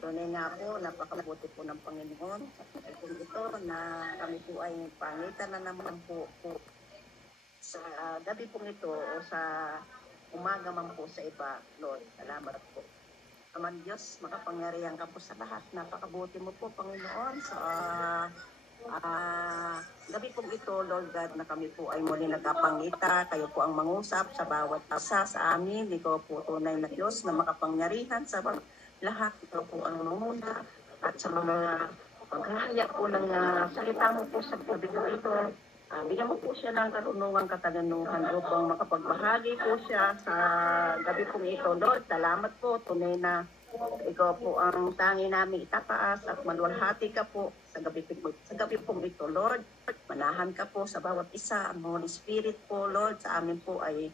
Tunay nga po, napakabuti po ng Panginoon. Kung ito na kami po ay pangitan na naman po sa gabi pong ito o sa umaga man po sa iba, Lord. Salamat po. Aman Diyos, makapangyarihan ka po sa lahat. Napakabuti mo po, Panginoon, sa gabi pong ito, Lord God, na kami po ay muli nagkapangita. Kayo po ang mangusap sa bawat isa sa amin. Ikaw po tunay na Diyos na makapangyarihan sa lahat. Ikaw po ang manguna at sa mga paghahaya po ng salita mo po sa gabi po ito. Bigyan mo po siya ng karunungan, katalanuhan upang makapagbahagi po siya sa gabi pong ito. Lord, salamat po. Tunay na ikaw po ang tangi namin itataas at maluwalhati ka po sa gabi pong ito, Lord. Manahan ka po sa bawat isa. Ang Holy Spirit po, Lord, sa amin po ay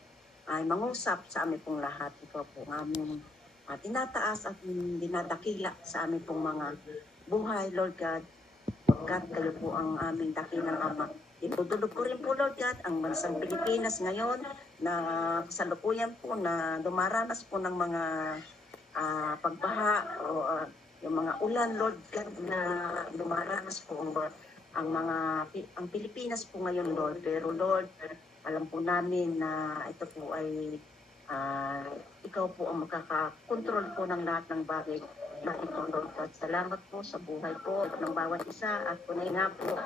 mangusap sa amin pong lahat. Ikaw po ang aming tinataas at dinadakila sa amin pong mga buhay, Lord God. God, kayo po ang aming dakilang Ama. Itutulog ko rin po, Lord God, ang bansang Pilipinas ngayon na kasalukuyan po na dumaranas po ng mga pagbaha o yung mga ulan, Lord God, na dumaranas po ang Pilipinas po ngayon, Lord. Pero Lord, alam po namin na ito po ay ikaw po ang makakakontrol po ng lahat ng bagay na ito, Lord God. Salamat po sa buhay po ng bawat isa at tunay nga po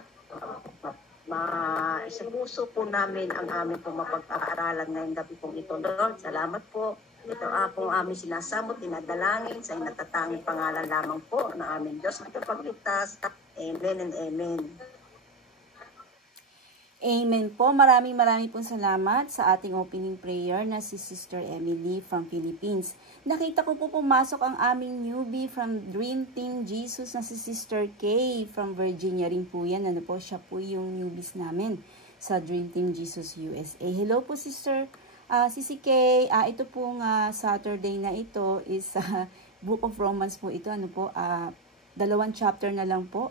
isapuso po namin ang aming pong mapag-aaralan ngayong gabi pong ito, Lord. Salamat po. Ito po aming sinasamot, dinadalangin sa inatatanging pangalan lamang po ng aming Diyos na kapagligtas. Amen and amen. Amen po. Maraming pong salamat sa ating opening prayer na si Sister Emily from Philippines. Nakita ko po pumasok ang aming newbie from Dream Team Jesus na si Sister Kay from Virginia rin po yan. Ano po, siya po yung newbies namin sa Dream Team Jesus USA. Hello po Sister Sisi Kay. Ito pong Saturday na ito is Book of Romans po ito. Ano po, 2 chapter na lang po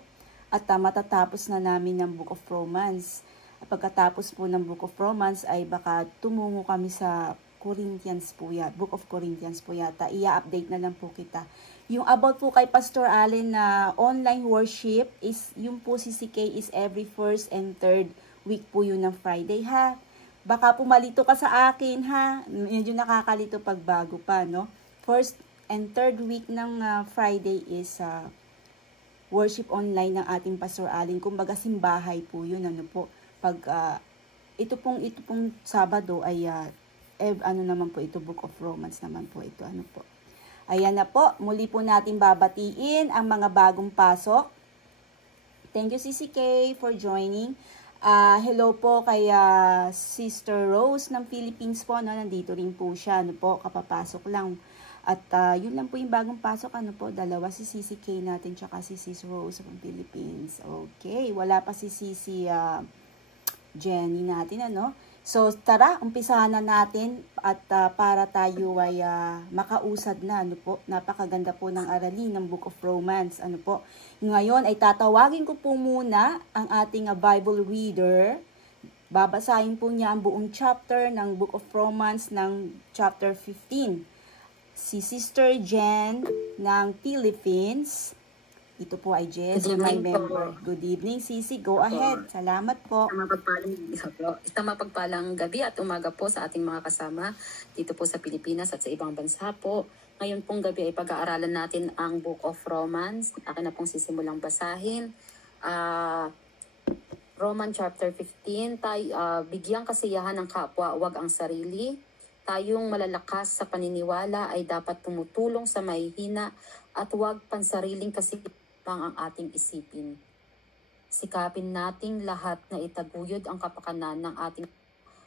at matatapos na namin ng Book of Romans. Pagkatapos po ng Book of Romans ay baka tumungo kami sa Corinthians po yata, Book of Corinthians po yata. I-update na lang po kita. Yung about po kay Pastor Allen na online worship is, yung po si CK is every first and third week po yun ng Friday ha. Baka pumalito ka sa akin ha. Medyo nakakalito pag bago pa, no? First and third week ng Friday is worship online ng ating Pastor Allen. Kumbaga simbahay po yun, ano po. Pag ito pong Sabado ay ano naman po ito, Book of Romans naman po ito, ano po. Ayan na po, muli po natin babatiin ang mga bagong pasok. Thank you CCK for joining. Hello po kay Sister Rose ng Philippines po, no? Nandito rin po siya, ano po, kapapasok lang. At yun lang po yung bagong pasok, ano po, dalawa si CCK natin tsaka si Sis Rose ng Philippines. Okay, wala pa si Sisi Jenny natin, ano. So, tara, umpisahan na natin at para tayo ay makausad na, ano po. Napakaganda po ng aralin ng Book of Romans, ano po. Ngayon ay tatawagin ko po muna ang ating Bible reader. Babasahin po niya ang buong chapter ng Book of Romans ng chapter 15. Si Sister Jen ng Philippines. Ito po ay Jess, my member. Good evening, Sisi. Go ahead. Salamat po. Isang mapagpalang gabi at umaga po sa ating mga kasama dito po sa Pilipinas at sa ibang bansa po. Ngayon pong gabi ay pag-aaralan natin ang Book of Romans. Akin na pong sisimulang basahin. Roman chapter 15. Bigyang kasiyahan ng kapwa, wag ang sarili. Tayong malalakas sa paniniwala ay dapat tumutulong sa mahihina at huwag pansariling kasipang ang ating isipin. Sikapin nating lahat na itaguyod ang kapakanan ng ating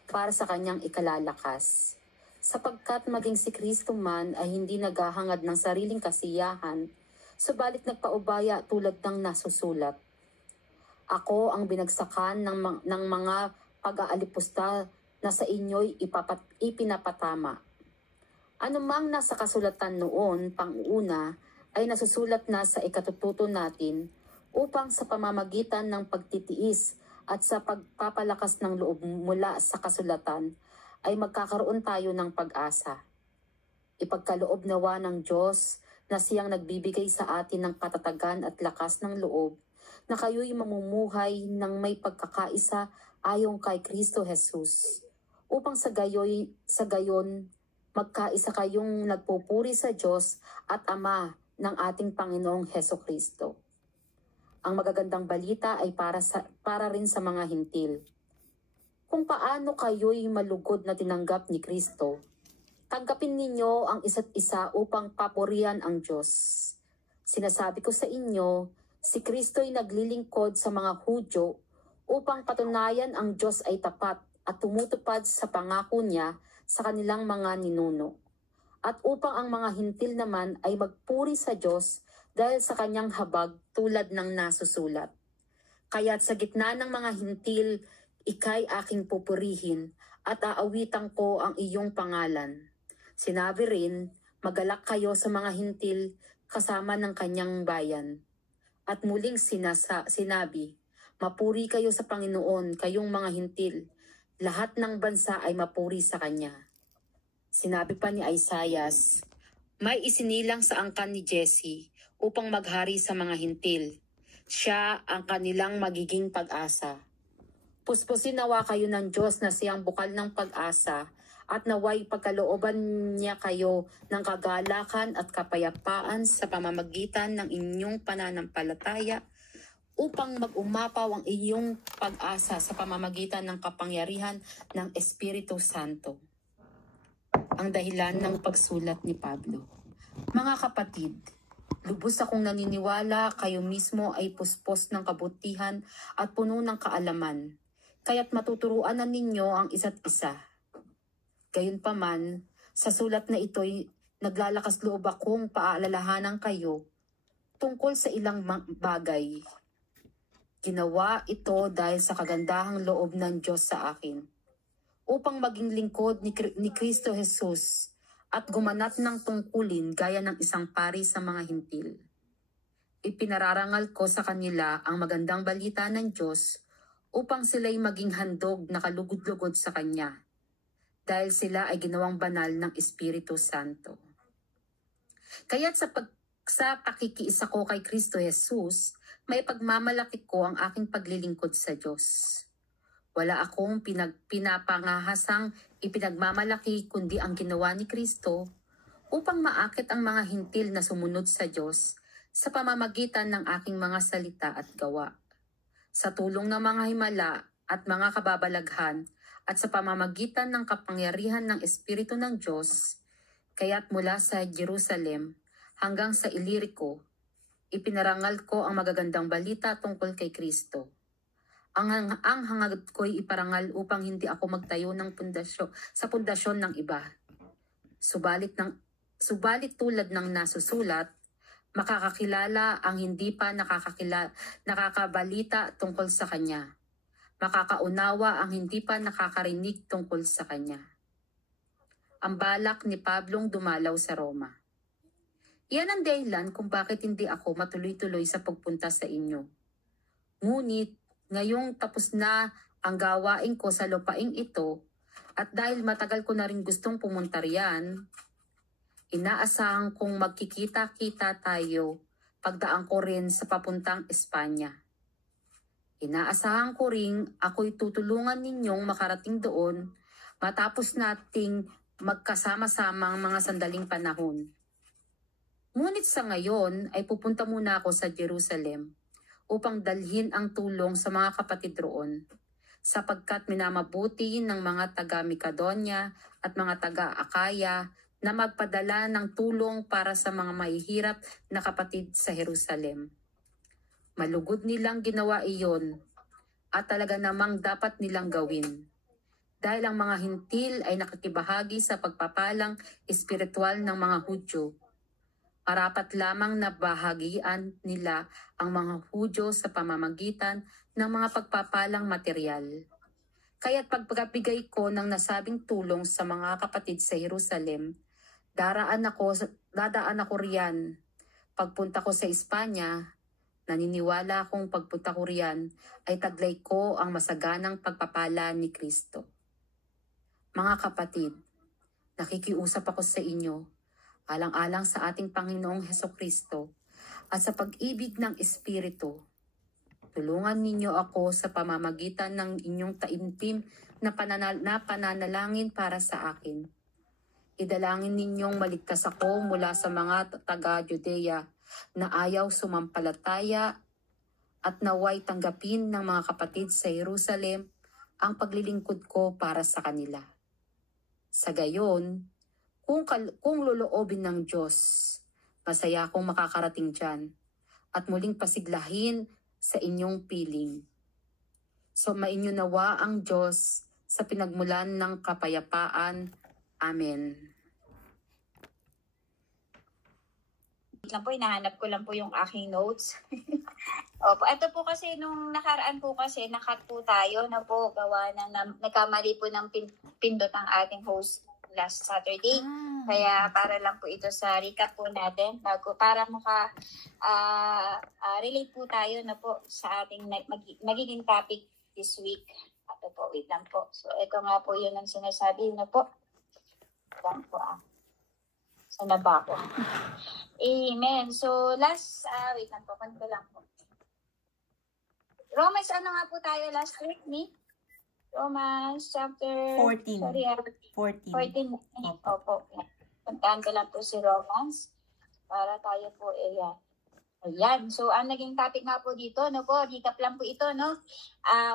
para sa kanyang ikalalakas. Sapagkat maging si Kristo man ay hindi naghahangad ng sariling kasiyahan, subalit nagpaubaya tulad ng nasusulat. Ako ang binagsakan ng mga pag-aalipusta na sa inyo'y ipinapatama. Anumang nasa kasulatan noon, pang-una, ay nasusulat na sa ikatututo natin upang sa pamamagitan ng pagtitiis at sa pagpapalakas ng loob mula sa kasulatan ay magkakaroon tayo ng pag-asa. Ipagkaloob nawa ng Diyos na siyang nagbibigay sa atin ng katatagan at lakas ng loob na kayo'y mamumuhay ng may pagkakaisa ayon kay Kristo Jesus, upang sa gayon magkaisa kayong nagpupuri sa Diyos at Ama ng ating Panginoong Heso Kristo. Ang magagandang balita ay para rin sa mga hintil. Kung paano kayo'y malugod na tinanggap ni Kristo, tanggapin ninyo ang isa't isa upang papurihan ang Diyos. Sinasabi ko sa inyo, si Kristo'y naglilingkod sa mga Hudyo upang patunayan ang Diyos ay tapat at tumutupad sa pangako niya sa kanilang mga ninuno. At upang ang mga hintil naman ay magpuri sa Diyos dahil sa kanyang habag tulad ng nasusulat. Kaya't sa gitna ng mga hintil, ika'y aking pupurihin at aawitan ko ang iyong pangalan. Sinabi rin, magalak kayo sa mga hintil kasama ng kanyang bayan. At muling sinabi, mapuri kayo sa Panginoon, kayong mga hintil. Lahat ng bansa ay mapuri sa Kanya. Sinabi pa ni Isaias, may isinilang sa angkan ni Jesse upang maghari sa mga hintil. Siya ang kanilang magiging pag-asa. Puspusin nawa kayo ng Diyos na siyang bukal ng pag-asa at naway pagkalooban niya kayo ng kagalakan at kapayapaan sa pamamagitan ng inyong pananampalataya upang mag-umapaw ang iyong pag-asa sa pamamagitan ng kapangyarihan ng Espiritu Santo. Ang dahilan ng pagsulat ni Pablo. Mga kapatid, lubos akong naniniwala kayo mismo ay puspos ng kabutihan at puno ng kaalaman, kaya't matuturuan na ninyo ang isa't isa. Gayunpaman, sa sulat na ito'y naglalakas loob akong paalalahanan kayo tungkol sa ilang bagay. Ginawa ito dahil sa kagandahang loob ng Diyos sa akin, upang maging lingkod ni Kristo Jesus at gumanap ng tungkulin gaya ng isang pari sa mga hintil. Ipinararangal ko sa kanila ang magandang balita ng Diyos upang sila'y maging handog na kalugod-lugod sa Kanya, dahil sila ay ginawang banal ng Espiritu Santo. Kaya't sa pakikiisa ko kay Kristo Jesus, may pagmamalaki ko ang aking paglilingkod sa Diyos. Wala akong pinapangahasang ipinagmamalaki kundi ang ginawa ni Kristo upang maakit ang mga hintil na sumunod sa Diyos sa pamamagitan ng aking mga salita at gawa. Sa tulong ng mga himala at mga kababalaghan at sa pamamagitan ng kapangyarihan ng Espiritu ng Diyos, kaya't mula sa Jerusalem hanggang sa Ilirico, ipinarangal ko ang magagandang balita tungkol kay Kristo. Ang hangad ko'y iparangal upang hindi ako magtayo ng pundasyon ng iba. Subalit tulad ng nasusulat, makakakilala ang hindi pa nakakabalita tungkol sa Kanya. Makakaunawa ang hindi pa nakakarinig tungkol sa Kanya. Ang balak ni Pablong dumalaw sa Roma. Iyan ang dahilan kung bakit hindi ako matuloy-tuloy sa pagpunta sa inyo. Ngunit, ngayong tapos na ang gawain ko sa lupaing ito, at dahil matagal ko na rin gustong pumunta riyan, inaasahan kong magkikita-kita tayo pagdaan ko rin sa papuntang Espanya. Inaasahan ko rin ako'y tutulungan ninyong makarating doon matapos nating magkasama-samang mga sandaling panahon. Ngunit sa ngayon ay pupunta muna ako sa Jerusalem upang dalhin ang tulong sa mga kapatid roon, sapagkat minamabuti ng mga taga-Makedonya at mga taga-Akaya na magpadala ng tulong para sa mga mahihirap na kapatid sa Jerusalem. Malugod nilang ginawa iyon at talaga namang dapat nilang gawin, dahil ang mga hintil ay nakakibahagi sa pagpapalang espiritual ng mga Hudyo. Marapat lamang na bahagian nila ang mga Hudyo sa pamamagitan ng mga pagpapalang material. Kaya't pagpagabigay ko ng nasabing tulong sa mga kapatid sa Jerusalem, dadaan ako riyan. Pagpunta ko sa Espanya, naniniwala akong pagpunta ko riyan ay taglay ko ang masaganang pagpapala ni Kristo. Mga kapatid, nakikiusap ako sa inyo, alang-alang sa ating Panginoong Hesukristo at sa pag-ibig ng Espiritu. Tulungan ninyo ako sa pamamagitan ng inyong taimtim na pananalangin para sa akin. Idalangin ninyong maligtas ako mula sa mga taga-Judea na ayaw sumampalataya at naway tanggapin ng mga kapatid sa Jerusalem ang paglilingkod ko para sa kanila. Sa gayon, kung loloobin ng Diyos, masaya akong makakarating dyan at muling pasiglahin sa inyong piling. Sumainyo nawa ang Diyos sa pinagmulan ng kapayapaan. Amen. Lang po, hinahanap ko lang po yung aking notes. Opo, ito po kasi nung nakaraan po kasi nakat po tayo na po gawa ng nagkamali po ng pindot ang ating host last Saturday. Kaya para lang po ito sa recap po natin para relate po tayo na po sa ating magiging topic this week. Ito po, wait lang po. So ito nga po yun ang sinasabi na po. Lang po Sana ba ako? Amen. So last, wait lang po, kanto lang po. Romans, ano nga po tayo last week ni? Romans chapter 14. Sorry, 14. 14. Opo. Puntahan ko lang po si Romans para tayo po ayan. So ang naging topic nga po dito, no po, recap lang po ito, no?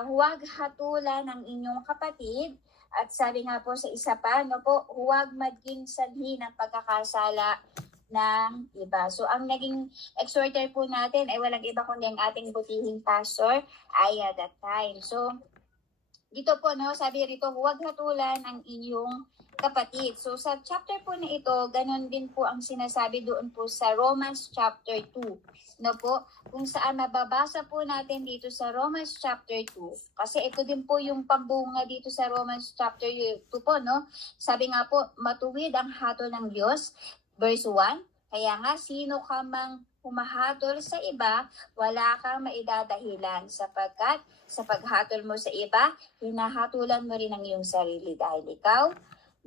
Huwag hatulan ng inyong kapatid at sabi nga po sa isa pa, no po, huwag maging sanhi ng pagkakasala ng iba. So ang naging exhorter po natin ay walang iba kundi ang ating butihing pastor ay at that time. So dito po, no, sabi rito, huwag hatulan ang inyong kapatid. So sa chapter po na ito, ganun din po ang sinasabi doon po sa Romans chapter 2. No po, kung saan mababasa po natin dito sa Romans chapter 2. Kasi ito din po yung pambunga dito sa Romans chapter 2 po, no. Sabi nga po, matuwid ang hatol ng Diyos. Verse 1, kaya nga sino ka mang humahatol sa iba, wala kang maidadahilan sapagkat sa paghatol mo sa iba, hinahatulan mo rin ang iyong sarili dahil ikaw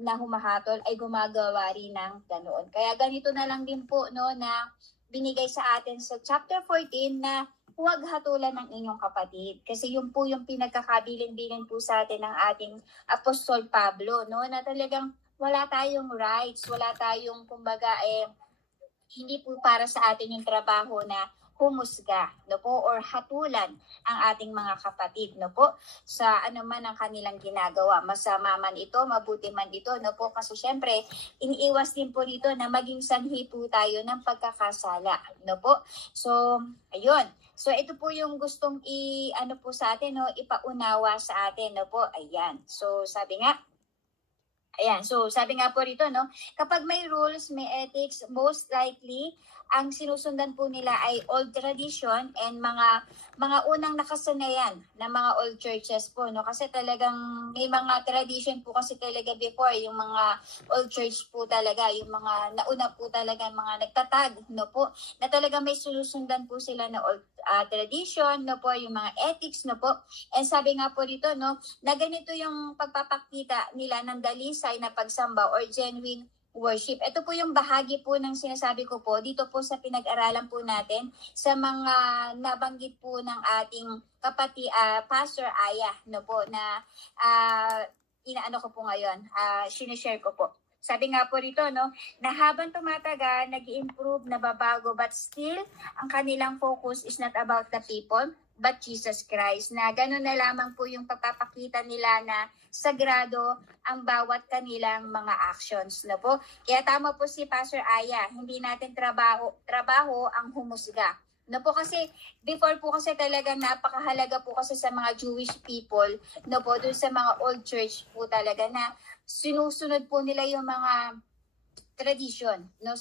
na humahatol ay gumagawa rin ng ganoon. Kaya ganito na lang din po, no, na binigay sa atin sa chapter 14 na huwag hatulan ng inyong kapatid. Kasi yun po yung pinagkakabilin-bilin po sa atin ng ating Apostol Pablo, no, na talagang wala tayong rights, wala tayong, kumbaga, hindi po para sa atin yung trabaho na humusga, no po, or hatulan ang ating mga kapatid, no po, sa anuman ang kanilang ginagawa. Masama man ito, mabuti man ito, no po, kasi syempre, iniiwas din po dito na maging sanhi po tayo ng pagkakasala, no po. So, ayun. So, ito po yung gustong po sa atin, no, ipaunawa sa atin, no po. Ayan. So, sabi nga po rito, no, kapag may rules, may ethics, most likely, ang sinusundan po nila ay old tradition and mga unang nakasanayan ng mga old churches po, no, kasi talagang may mga tradition po kasi talaga before, yung mga old church po talaga, yung mga nauna po talaga, mga nagtatag, no po, na talaga may sinusundan po sila na old tradition, no po, yung mga ethics, no po. And sabi nga po dito, no, na ganito yung pagpapakita nila ng dalisay na pagsamba or genuine worship. Ito po yung bahagi po ng sinasabi ko po dito po sa pinag-aralan po natin sa mga nabanggit po ng ating kapatid, Pastor Aya, no po, na inaano ko po ngayon, sinishare ko po. Sabi nga po rito, no, na habang tumatagal, nag-i-improve, nababago, but still, ang kanilang focus is not about the people, but Jesus Christ. Na gano'n na lamang po yung pagpapakita nila na sagrado ang bawat kanilang mga actions. No po? Kaya tama po si Pastor Aya, hindi natin trabaho ang humusga. No po, kasi before po kasi talaga napakahalaga po kasi sa mga Jewish people, no po, dun sa mga old church po talaga na sinusunod po nila yung mga tradition, no,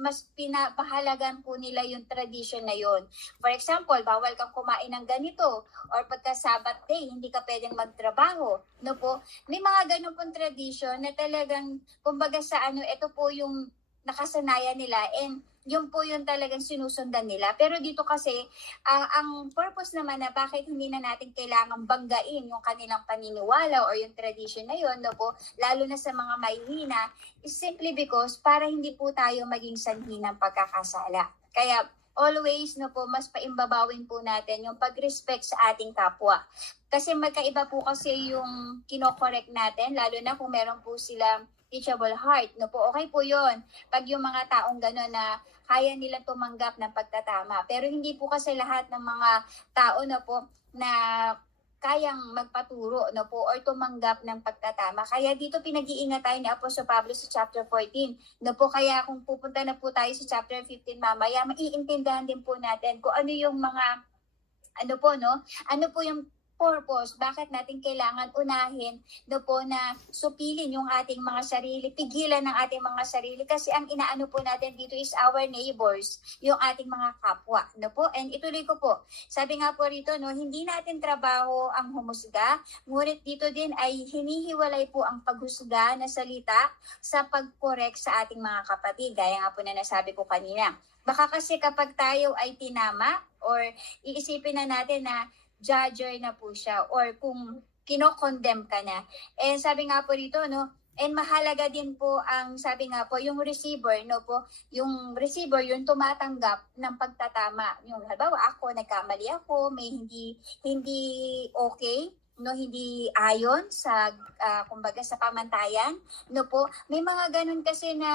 mas pinapahalagan po nila yung tradition na yon. For example, bawal kang kumain ng ganito, or pagka Sabbath day hindi ka pwedeng magtrabaho, no po. May mga ganun pong tradition na talagang, kumbaga sa ito po yung nakasanayan nila, and yun po yung talagang sinusundan nila. Pero dito kasi, ang purpose naman na bakit hindi na natin kailangan banggain yung kanilang paniniwala or yung tradition na yun, no po, lalo na sa mga mahihina, is simply because para hindi po tayo maging sanhi ng pagkakasala. Kaya always, no po, mas paimbabawin po natin yung pag-respect sa ating kapwa. Kasi magkaiba po kasi yung kinokorek natin, lalo na kung meron po silang teachable heart, no po, okay po yun. Pag yung mga taong gano'n na kaya nilang tumanggap ng pagtatama. Pero hindi po kasi lahat ng mga tao, no po, na kayang magpaturo, no po, or tumanggap ng pagtatama. Kaya dito pinag-iingat tayo ni Apostol Pablo sa chapter 14. No po, kaya kung pupunta na po tayo sa chapter 15 mamaya, maiintindihan din po natin kung ano yung mga, ano po, no? Ano po yung purpose, bakit natin kailangan unahin, no po, na supilin yung ating mga sarili, pigilan ng ating mga sarili, kasi ang inaano po natin dito is our neighbors, yung ating mga kapwa, no po. And ituloy ko po, sabi nga po rito, no, hindi natin trabaho ang humusga, ngunit dito din ay hinihiwalay po ang paghusga na salita sa pag-correct sa ating mga kapatid, gaya nga po na nasabi ko kanina. Baka kasi kapag tayo ay tinama or iisipin na natin na judger na po siya or kung kino-condemn ka na. Eh sabi nga po rito, no, and mahalaga din po ang sabi nga po yung receiver, no po, yung receiver yung tumatanggap ng pagtatama. Yung halimbawa ako, nagkamali ako, may hindi okay, no, hindi ayon sa kumbaga sa pamantayan, no po. May mga ganun kasi na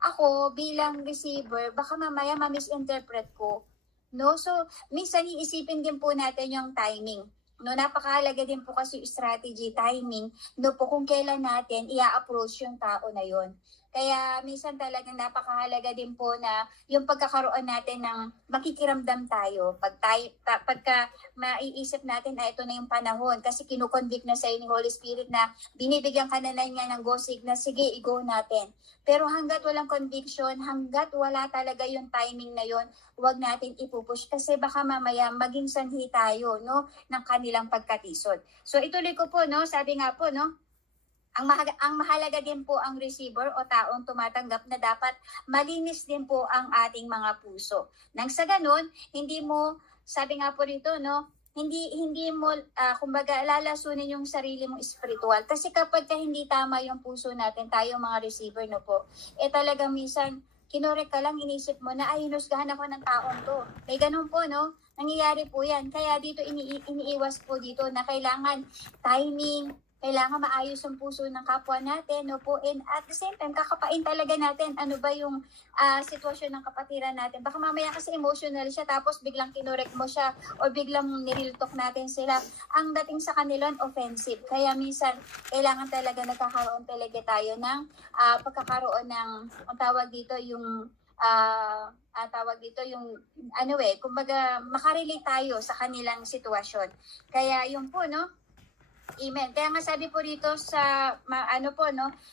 ako bilang receiver, baka mamaya ma-misinterpret ko. No, so minsan iisipin din po natin yung timing. No, napakahalaga din po kasi yung strategy, timing, no po, kung kailan natin i-approach yung tao na yon. Kaya minsan talagang napakahalaga din po na yung pagkakaroon natin ng makikiramdam tayo. Pagka maiisip natin na ito na yung panahon, kasi kinukonvict na sa'yo ni Holy Spirit na binibigyan ka na niya ng go signal, sige, i-go natin. Pero hanggat walang conviction, hanggat wala talaga yung timing na yon, huwag natin ipupush kasi baka mamaya maging sanhi tayo, no, ng kanilang pagkatisod. So ituloy ko po, no, sabi nga po, no, ang mahalaga din po ang receiver o taong tumatanggap na dapat malinis din po ang ating mga puso. Nang sa ganun, hindi mo, sabi nga po rito, no, hindi mo kumbaga lalasunin yung sarili mong espiritual. Kasi kapag hindi tama yung puso natin, tayo mga receiver, no po, talagang minsan kinorek ka lang, inisip mo na ay hinusgahan ako ng taong to. May ganun po, no? Nangyayari po yan. Kaya dito iniiwas po dito na kailangan timing, kailangan maayos ang puso ng kapwa natin, no po, and at the same time, kakapain talaga natin ano ba yung sitwasyon ng kapatiran natin. Baka mamaya kasi emotional siya, tapos biglang kinorek mo siya, o biglang nireal talk natin sila. Ang dating sa kanila, offensive. Kaya minsan, kailangan talaga nagkakaroon talaga tayo ng pagkakaroon ng, ang tawag dito, yung kumbaga, makarelate tayo sa kanilang sitwasyon. Kaya yun po, no? Amen. Kaya nga sabi po dito sa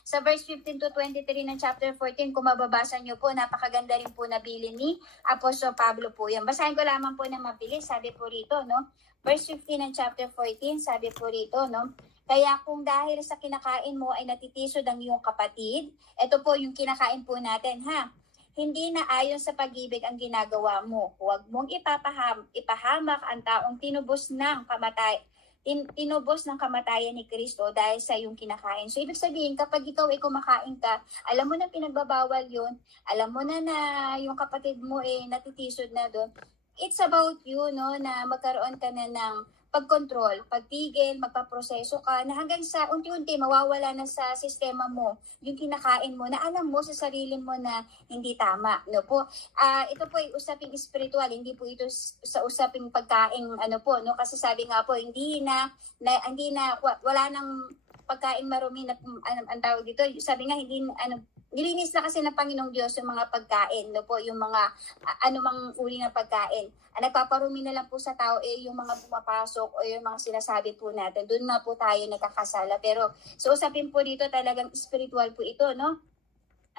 sa verse 15 to 23 ng chapter 14, kung mababasa niyo po, napakaganda rin po nabili ni Apostol Pablo po yan. Basahin ko lamang po na mabilis. Sabi po rito, no? Verse 15 ng chapter 14, sabi po rito, no? Kaya kung dahil sa kinakain mo ay natitisod ang iyong kapatid, ito po yung kinakain po natin, ha? Hindi na ayon sa pag-ibig ang ginagawa mo. Huwag mong ipahamak ang taong tinubos ng kamatayan ni Kristo dahil sa iyong kinakain. So, ibig sabihin, kapag ikaw ay kumakain ka, alam mo na pinagbabawal yun, alam mo na yung kapatid mo natitisod na doon, it's about you, no, na magkaroon ka na ng pagkontrol, pagtigil, magpaproseso ka, na hanggang sa unti-unti mawawala na sa sistema mo yung kinakain mo, na alam mo sa sarili mo na hindi tama, no po. Ito po ay usaping spiritual, hindi po ito sa usaping pagkain, no, kasi sabi nga po, wala nang pagkain marumi na, ang tawag dito, sabi nga, nilinis na kasi ng Panginoong Diyos yung mga pagkain, no po, yung mga anumang uri ng pagkain. Ang nagpaparumi na lang po sa tao yung mga pumapasok o yung mga sinasabi po natin. Doon na po tayo nagkakasala. Pero so usapin po dito talagang spiritual po ito, no?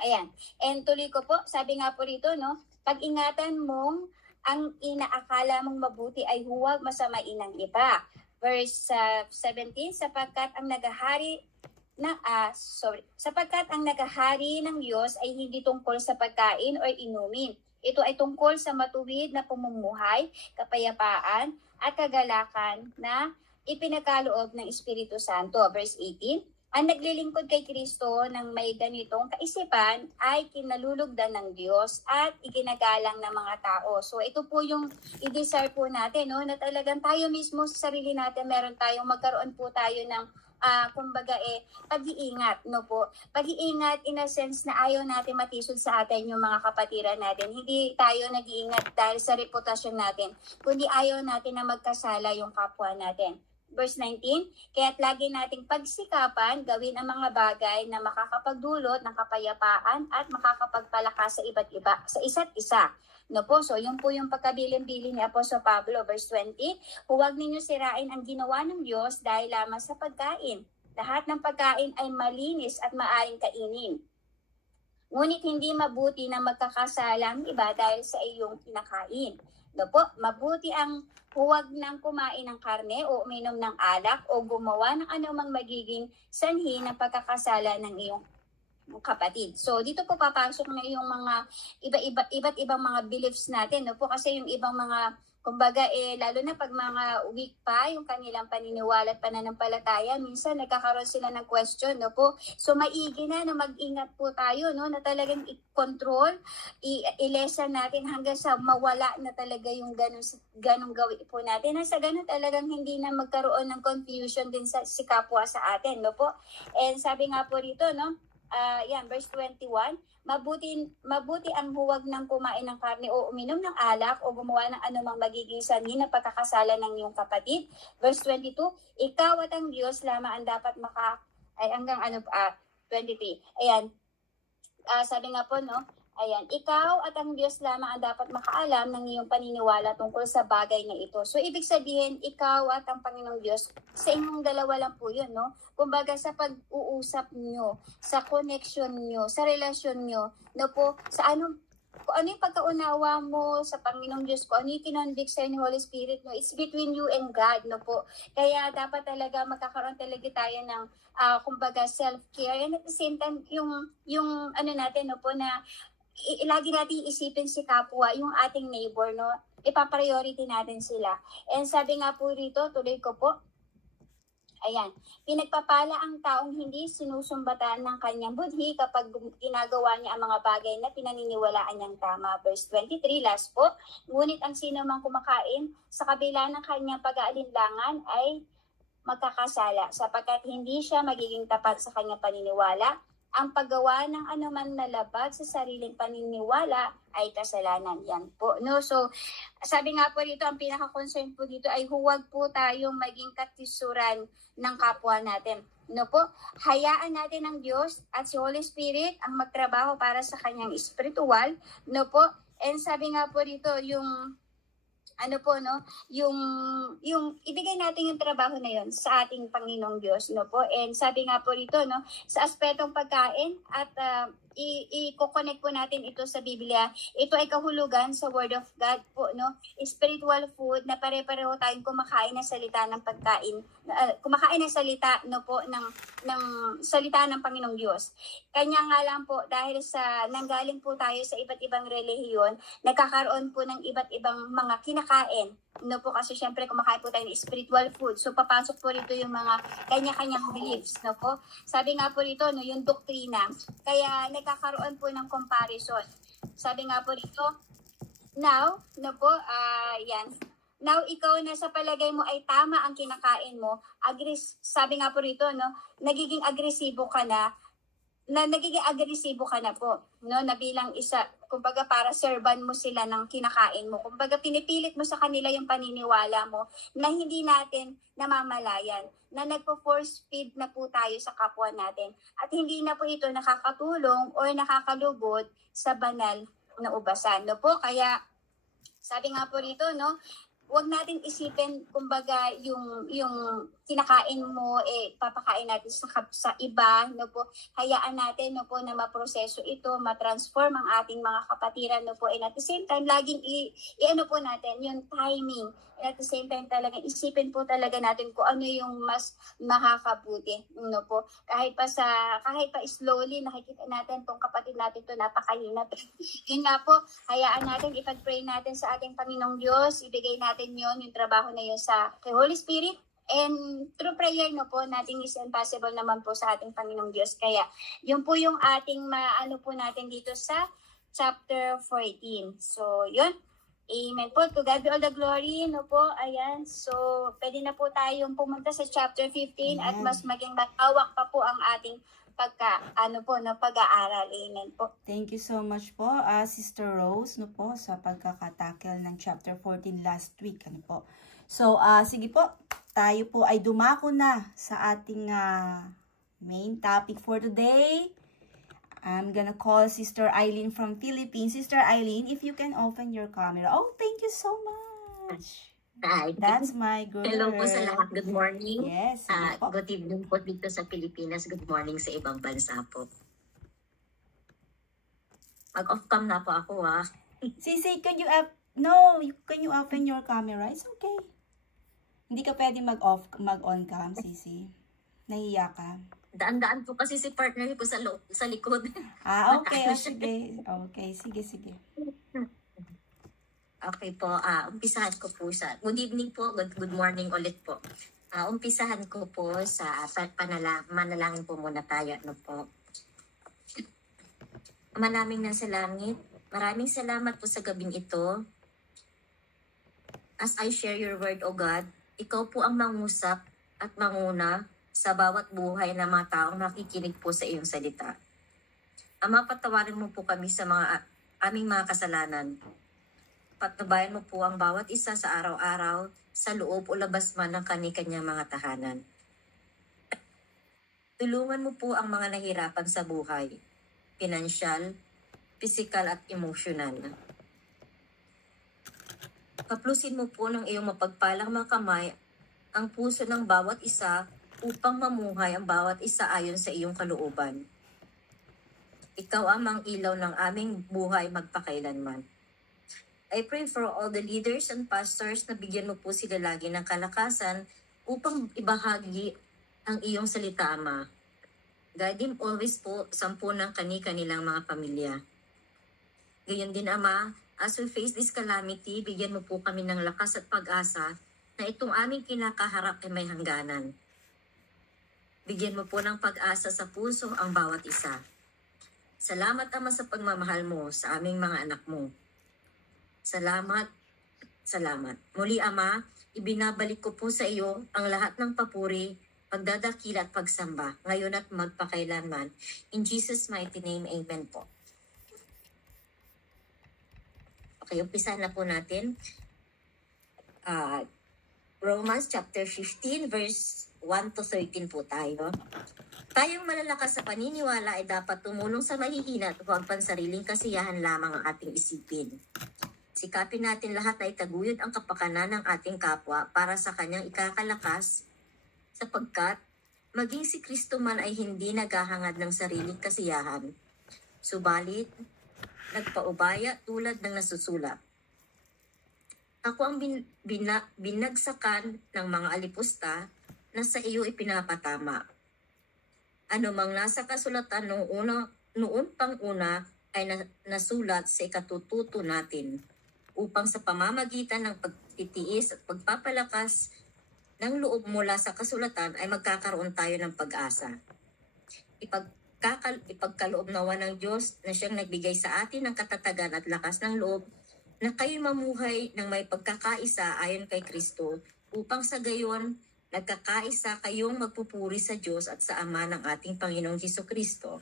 Ayan. And tuloy ko po, sabi nga po rito, no? Pag-ingatan mong ang inaakala mong mabuti ay huwag masamain ng iba. Verse 17, sapagkat ang naghahari sapagkat ang naghahari ng Diyos ay hindi tungkol sa pagkain o inumin. Ito ay tungkol sa matuwid na pamumuhay, kapayapaan, at kagalakan na ipinagkaloob ng Espiritu Santo. Verse 18, ang naglilingkod kay Kristo ng may ganitong kaisipan ay kinalulugdan ng Diyos at iginagalang ng mga tao. So ito po yung i-desire po natin, no, na talagang tayo mismo sa sarili natin meron tayong magkaroon po tayo ng pag-iingat, no po. Pag-iingat in a sense na ayaw natin matisod sa atin yung mga kapatiran natin. Hindi tayo nag-iingat dahil sa reputasyon natin, kundi ayaw natin na magkasala yung kapwa natin. Verse 19, kaya't lagi nating pagsikapan, gawin ang mga bagay na makakapagdulot ng kapayapaan at makakapagpalakas sa iba't iba, sa isa't isa. No po, so yun po yung pagkabilin-bilin ni Apostol Pablo. Verse 20, huwag ninyo sirain ang ginawa ng Diyos dahil lamang sa pagkain. Lahat ng pagkain ay malinis at maaring kainin. Ngunit hindi mabuti na magkakasala ang iba dahil sa iyong kinakain. No po, mabuti ang huwag nang kumain ng karne o uminom ng alak o gumawa ng anumang magiging sanhi ng pagkakasala ng iyong kapatid. So dito po papasok na yung mga iba't ibang mga beliefs natin, no po, kasi yung ibang mga kumbaga lalo na pag mga weak pa yung kanilang paniniwala at pananampalataya, minsan nagkakaroon sila ng question, no po. So maigi na mag-ingat po tayo, no, na talagang i-control, i-lesson natin hanggang sa mawala na talaga yung ganong gawin po natin. Sa ganun talagang hindi na magkaroon ng confusion din si kapwa sa atin, no po. And sabi nga po rito, no, verse 21, mabuti ang huwag ng kumain ng karne o uminom ng alak o gumawa ng anumang magiging sanhi na pagkakasala ng iyong kapatid. Verse 22, ikaw at ang Diyos lamang ang dapat 23. Ayan, sabi nga po, no, ayan, ikaw at ang Diyos lamang ang dapat makaalam ng iyong paniniwala tungkol sa bagay na ito. So, ibig sabihin, ikaw at ang Panginoong Diyos, sa inyong dalawa lang po yun, no? Kumbaga, sa pag-uusap nyo, sa connection nyo, sa relasyon nyo, no po, kung ano yung pagkaunawa mo sa Panginoong Diyos, kung ano yung kinonvict sa ni Holy Spirit, no? It's between you and God, no po. Kaya dapat talaga magkakaroon talaga tayo ng, kumbaga, self-care. And at the same time, yung ano natin, no po, na lagi natin isipin si kapwa, yung ating neighbor, no? Ipa-priority natin sila. And sabi nga po rito, tuloy ko po, ayan, pinagpapala ang taong hindi sinusumbatan ng kanyang budhi kapag ginagawa niya ang mga bagay na pinaniniwalaan niyang tama. Verse 23, last po, ngunit ang sino mang kumakain sa kabila ng kanyang pag-aalinlangan ay magkakasala sapagkat hindi siya magiging tapat sa kanyang paniniwala. Ang paggawa ng anuman na labag sa sariling paniniwala ay kasalanan. Yan po, no? So, sabi nga po dito, ang pinaka-concern po dito ay huwag po tayong maging katisuran ng kapwa natin. No po? Hayaan natin ang Diyos at si Holy Spirit ang magtrabaho para sa kanyang espiritual. No po? And sabi nga po dito, yung ibigay natin yung trabaho na yon sa ating Panginoong Diyos, no po. And sabi nga po rito, no, sa aspetong pagkain at i-connect po natin ito sa Biblia. Ito ay kahulugan sa Word of God po, no. Spiritual food na pare-pareho tayong kumakain ng salita ng pagkain, kumakain ng salita, no po, ng salita ng Panginoong Diyos. Kanya nga lang po, dahil sa nanggaling po tayo sa iba't ibang relihiyon, nagkakaroon po ng iba't ibang mga kinakain, no po, kasi syempre kumakain po tayo ng spiritual food. So papasok po rito yung mga kanya-kanyang beliefs, no po. Sabi nga po rito, no, yung doktrina. Kaya nagkakaroon po ng comparison. Sabi nga po rito, now, no po, now, ikaw na sa palagay mo ay tama ang kinakain mo, sabi nga po rito, no, nagiging agresibo ka na po, no, na bilang isa, kumbaga para serban mo sila ng kinakain mo. Kumbaga pinipilit mo sa kanila yung paniniwala mo na hindi natin namamalayan, na nagpo-force feed na po tayo sa kapwa natin. At hindi na po ito nakakatulong o nakakalugod sa banal na ubasan. No po, kaya sabi nga po rito, no, wag natin isipin kumbaga yung kinakain mo papakain natin sa iba, no po. Hayaan natin, no po, na maproseso ito, matransform ang ating mga kapatiran, no po. And at the same time, laging i-ano po natin yung timing. And at the same time talaga isipin po talaga natin kung ano yung mas makakabuti, no po. Kahit pa slowly nakikita natin tong kapatid natin to napakahirap. Yun nga po, hayaan natin, ipag-pray natin sa ating Panginoong Diyos, ibigay natin yon yung trabaho na yun kay Holy Spirit. And through prayer, no po, nothing is impossible naman po sa ating Panginoong Diyos. Kaya, yun po yung ating maano po natin dito sa chapter 14. So, yun. Amen po. To God be all the glory, no po. Ayan. So, pwede na po tayong pumunta sa chapter 15 at mas maging matawak pa po ang ating pag-aaral. Amen po. Thank you so much po, Sister Rose, no po, sa pagkakatakel ng chapter 14 last week, ano po. So, sige po, tayo po ay dumako na sa ating main topic for today. I'm gonna call Sister Eileen from Philippines. Sister Eileen, if you can open your camera. Oh, thank you so much. Hi. That's my girl. Hello po sa lahat. Good morning. Yes. Good evening po dito sa Pilipinas. Good morning sa ibang bansa po. Mag-off cam na po ako Sisi, can you open your camera? It's okay. Hindi ka pwede mag-on cam, Sisi. Nahiya ka. Daan-daan po kasi si partner ko sa likod. Okay. Sige. Okay, sige. Okay po, umpisahan ko po good evening po, good morning ulit po. Umpisahan ko po sa manalangin po muna tayo, no po. Ama naming nasa langit, maraming salamat po sa gabing ito. As I share your word, O God, ikaw po ang mangusap at manguna sa bawat buhay na mga taong nakikinig po sa iyong salita. Ama, patawarin mo po kami sa aming mga kasalanan. Patnubayan mo po ang bawat isa sa araw-araw, sa loob o labas man ng kani-kanyang mga tahanan. Tulungan mo po ang mga nahirapan sa buhay, pinansyal, pisikal at emosyonal. Kaplusin mo po ng iyong mapagpalang mga kamay ang puso ng bawat isa upang mamuhay ang bawat isa ayon sa iyong kalooban. Ikaw ang ilaw ng aming buhay magpakailanman. I pray for all the leaders and pastors na bigyan mo po sila lagi ng kalakasan upang ibahagi ang iyong salita, Ama. Guide them always po sampu ng kani-kanilang mga pamilya. Gayon din, Ama, as we face this calamity, bigyan mo po kami ng lakas at pag-asa na itong aming kinakaharap ay may hangganan. Bigyan mo po ng pag-asa sa puso ang bawat isa. Salamat, Ama, sa pagmamahal mo sa aming mga anak mo. Salamat. Muli, Ama, ibinabalik ko po sa iyo ang lahat ng papuri, pagdadakila at pagsamba, ngayon at magpakailanman. In Jesus' mighty name, amen po. Okay, umpisa na po natin. Romans chapter 15 verse 1 to 13 po tayo. Tayong malalakas sa paniniwala ay dapat tumulong sa mahihina at huwag pansariling kasiyahan lamang ang ating isipin. Sikapin natin lahat na itaguyod ang kapakanan ng ating kapwa para sa kanyang ikakalakas, sapagkat maging si Kristo man ay hindi naghahangad ng sariling kasiyahan. Subalit, nagpaubaya tulad ng nasusulat. Ako ang binagsakan ng mga alipusta na sa iyo ipinapatama. Ano mang nasa kasulatan noon pang una ay nasulat sa ikatututo natin, upang sa pamamagitan ng pagtitiis at pagpapalakas ng loob mula sa kasulatan ay magkakaroon tayo ng pag-asa. Ipagkaloob nawa ng Diyos na siyang nagbigay sa atin ng katatagan at lakas ng loob na kayo mamuhay ng may pagkakaisa ayon kay Kristo, upang sa gayon nagkakaisa kayong magpupuri sa Diyos at sa Ama ng ating Panginoong Hesukristo.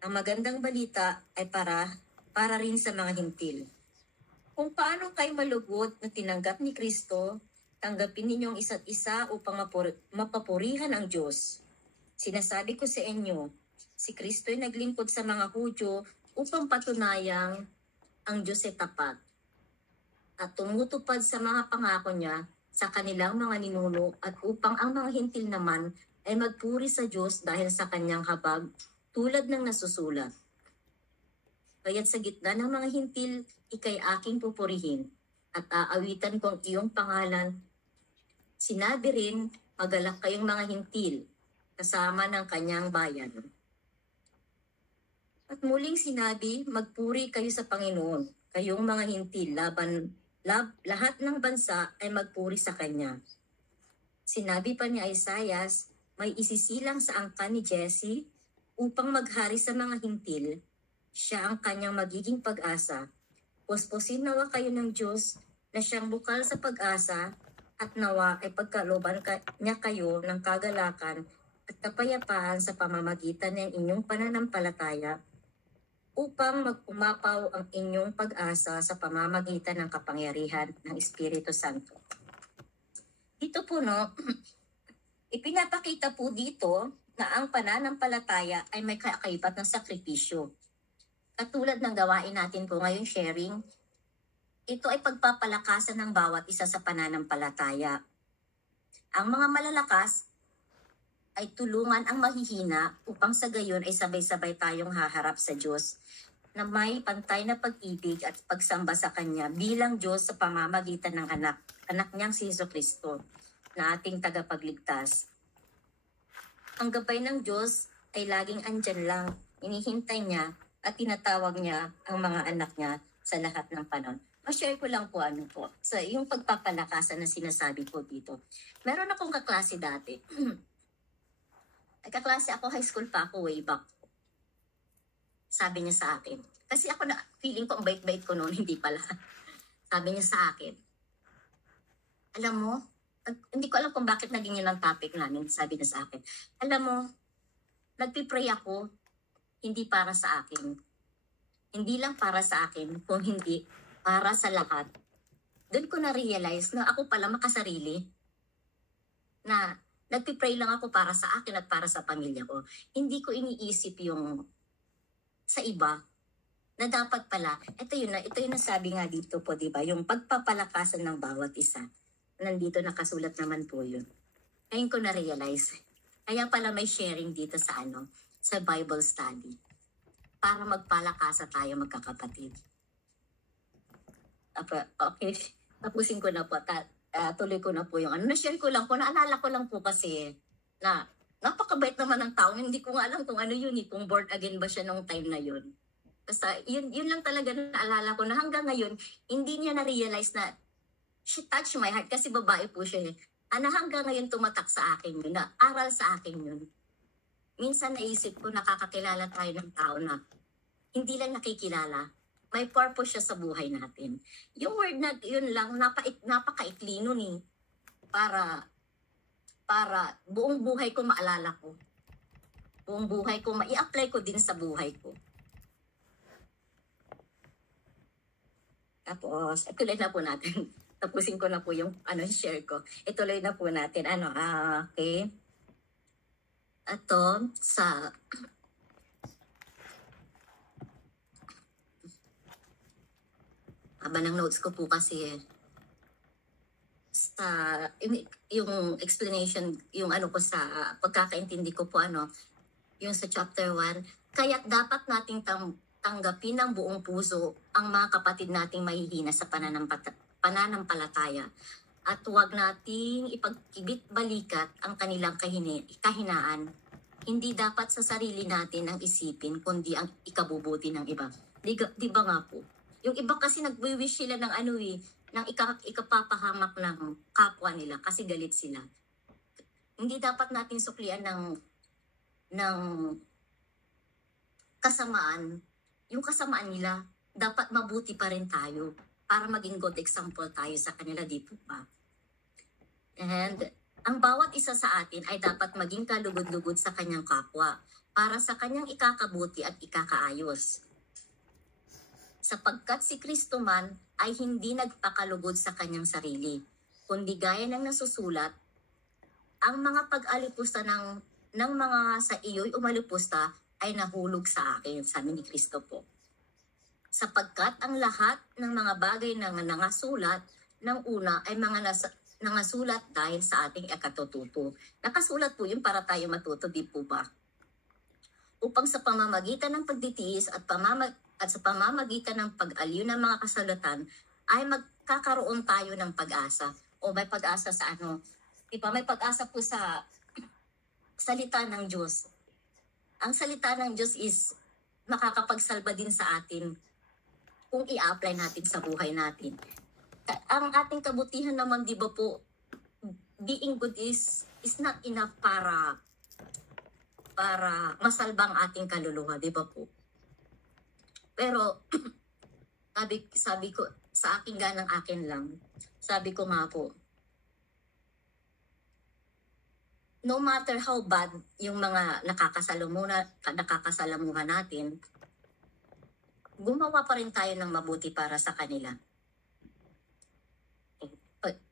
Ang magandang balita ay para rin sa mga hintil. Kung paano kayo malugod na tinanggap ni Kristo, tanggapin ninyong isa't isa upang mapapurihan ang Diyos. Sinasabi ko sa inyo, si Kristo ay naglingkod sa mga Hudyo upang patunayang ang Diyos ay tapat. at tumutupad sa mga pangako niya sa kanilang mga ninuno at upang ang mga hintil naman ay magpuri sa Diyos dahil sa kanyang habag tulad ng nasusulat. Kaya't sa gitna ng mga hintil, ikay aking pupurihin at aawitan ko ang iyong pangalan. Sinabi rin, magalak kayong mga hintil kasama ng kanyang bayan. At muling sinabi, magpuri kayo sa Panginoon, kayong mga hintil, lahat ng bansa ay magpuri sa Kanya. Sinabi pa ni Isaias, may isisilang sa angkan ni Jesse upang maghari sa mga hintil. Siya ang kanyang magiging pag-asa. Puspusin nawa kayo ng Diyos na siyang bukal sa pag-asa at nawa ay pagkalooban niya kayo ng kagalakan at kapayapaan sa pamamagitan ng inyong pananampalataya upang mag-umapaw ang inyong pag-asa sa pamamagitan ng kapangyarihan ng Espiritu Santo. Dito po, ipinapakita po dito na ang pananampalataya ay may kakaibat ng sakripisyo. Katulad ng gawain natin po ngayon sharing, ito ay pagpapalakasan ng bawat isa sa pananampalataya. Ang mga malalakas ay tulungan ang mahihina upang sa gayon ay sabay-sabay tayong haharap sa Diyos na may pantay na pag-ibig at pagsamba sa Kanya bilang Diyos sa pamamagitan ng anak niyang si Jesucristo na ating tagapagligtas. Ang gabay ng Diyos ay laging andyan lang, inihintay niya at tinatawag niya ang mga anak niya sa lahat ng panahon. Ma-share ko lang po sa yung pagpapalakasan na sinasabi ko dito. Meron akong kaklase dati. Kaklase ako, high school pa ako, way back. Sabi niya sa akin. Kasi ako na, feeling ko ang bait-bait ko noon, hindi pala. Sabi niya sa akin, alam mo, hindi ko alam kung bakit naging yun ang topic namin. Sabi niya sa akin, alam mo, nagpipray ako, hindi para sa akin. Hindi lang para sa akin, kung hindi para sa lahat. Doon ko na-realize na ako pala makasarili. Na nagpipray lang ako para sa akin at para sa pamilya ko. Hindi ko iniisip yung sa iba na dapat pala, ito yun na sabi nga dito po, di ba? Yung pagpapalakasan ng bawat isa. Nandito nakasulat naman po yun. Ngayon ko na-realize. Kaya pala may sharing dito sa sa Bible study. Para magpalakasa tayo magkakapatid. Okay, tapusin ko na po. Tuloy ko na po yung na-share ko lang po, naalala ko lang po kasi na napakabait naman ng tao. Hindi ko nga alam kung ano yun, kung born again ba siya nung time na yun. Basta yun lang talaga naalala ko na hanggang ngayon, hindi niya na-realize na she touched my heart kasi babae po siya. Hanggang ngayon tumatak sa akin yun, na aral sa akin yun. Minsan naisip ko nakakakilala tayo ng tao na hindi lang nakikilala. May purpose siya sa buhay natin. Yung word na yun lang, napakaikli nun para buong buhay ko maalala ko. Buong buhay ko, i-apply ko din sa buhay ko. Tapos, ituloy na po natin. Tapusin ko na po yung share ko. Ituloy na po natin. Okay. Ito, sa haba ng notes ko po kasi sa yung explanation, yung ko sa pagkakaintindi ko po yung sa chapter 1, kaya't dapat nating tanggapin ng buong puso ang mga kapatid nating mahihina sa pananampalataya at huwag nating ipagkibit-balikat ang kanilang kahinaan. Hindi dapat sa sarili natin ang isipin kundi ang ikabubuti ng iba. Di ba nga po? Yung iba kasi nag-wish sila ng ng ikapapahamak ng kapwa nila kasi galit sila. Hindi dapat natin suklian ng kasamaan. Yung kasamaan nila, dapat mabuti pa rin tayo para maging good example tayo sa kanila, di po ba? And ang bawat isa sa atin ay dapat maging kalugod-lugod sa kanyang kapwa para sa kanyang ikakabuti at ikakaayos. Sapagkat si Kristo man ay hindi nagpakalugod sa kanyang sarili, kundi gaya ng nasusulat, ang mga pag-alipusta ng mga sa iyo'y umalipusta ay nahulog sa akin, sabi ni Kristo po. sapagkat ang lahat ng mga bagay na nangasulat ng una ay mga nangasulat dahil sa ating ikatututo. Nakasulat po yun para tayo matuto, di po ba? Upang sa pamamagitan ng pagtitiis at sa pamamagitan ng pag-aliw ng mga kasulatan ay magkakaroon tayo ng pag-asa. O may pag-asa sa ano? Diba, may pag-asa po sa salita ng Diyos. Ang salita ng Diyos is makakapagsalba din sa atin kung i-apply natin sa buhay natin. Ang ating kabutihan naman, di ba po, being good is not enough para masalbang ating kaluluwa, di ba po? Pero sabi ko sa akin ganang akin lang, sabi ko nga po, no matter how bad yung mga nakakasalamuhan natin, gumawa pa rin tayo ng mabuti para sa kanila.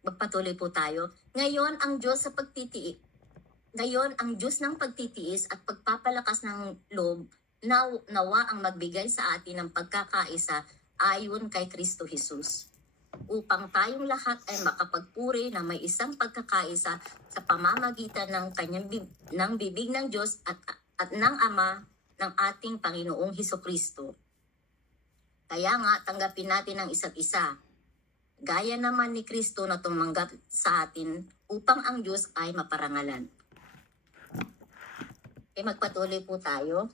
Magpatuloy po tayo. Ngayon, ang Diyos ng pagtitiis at pagpapalakas ng loob, nawa ang magbigay sa atin ng pagkakaisa ayon kay Kristo Jesus, upang tayong lahat ay makapagpuri na may isang pagkakaisa sa pamamagitan ng bibig ng Diyos at ng Ama ng ating Panginoong Hesukristo. Kaya nga, tanggapin natin ang isa't isa, gaya naman ni Kristo na tumanggap sa atin upang ang Diyos ay maparangalan. Magpatuloy po tayo.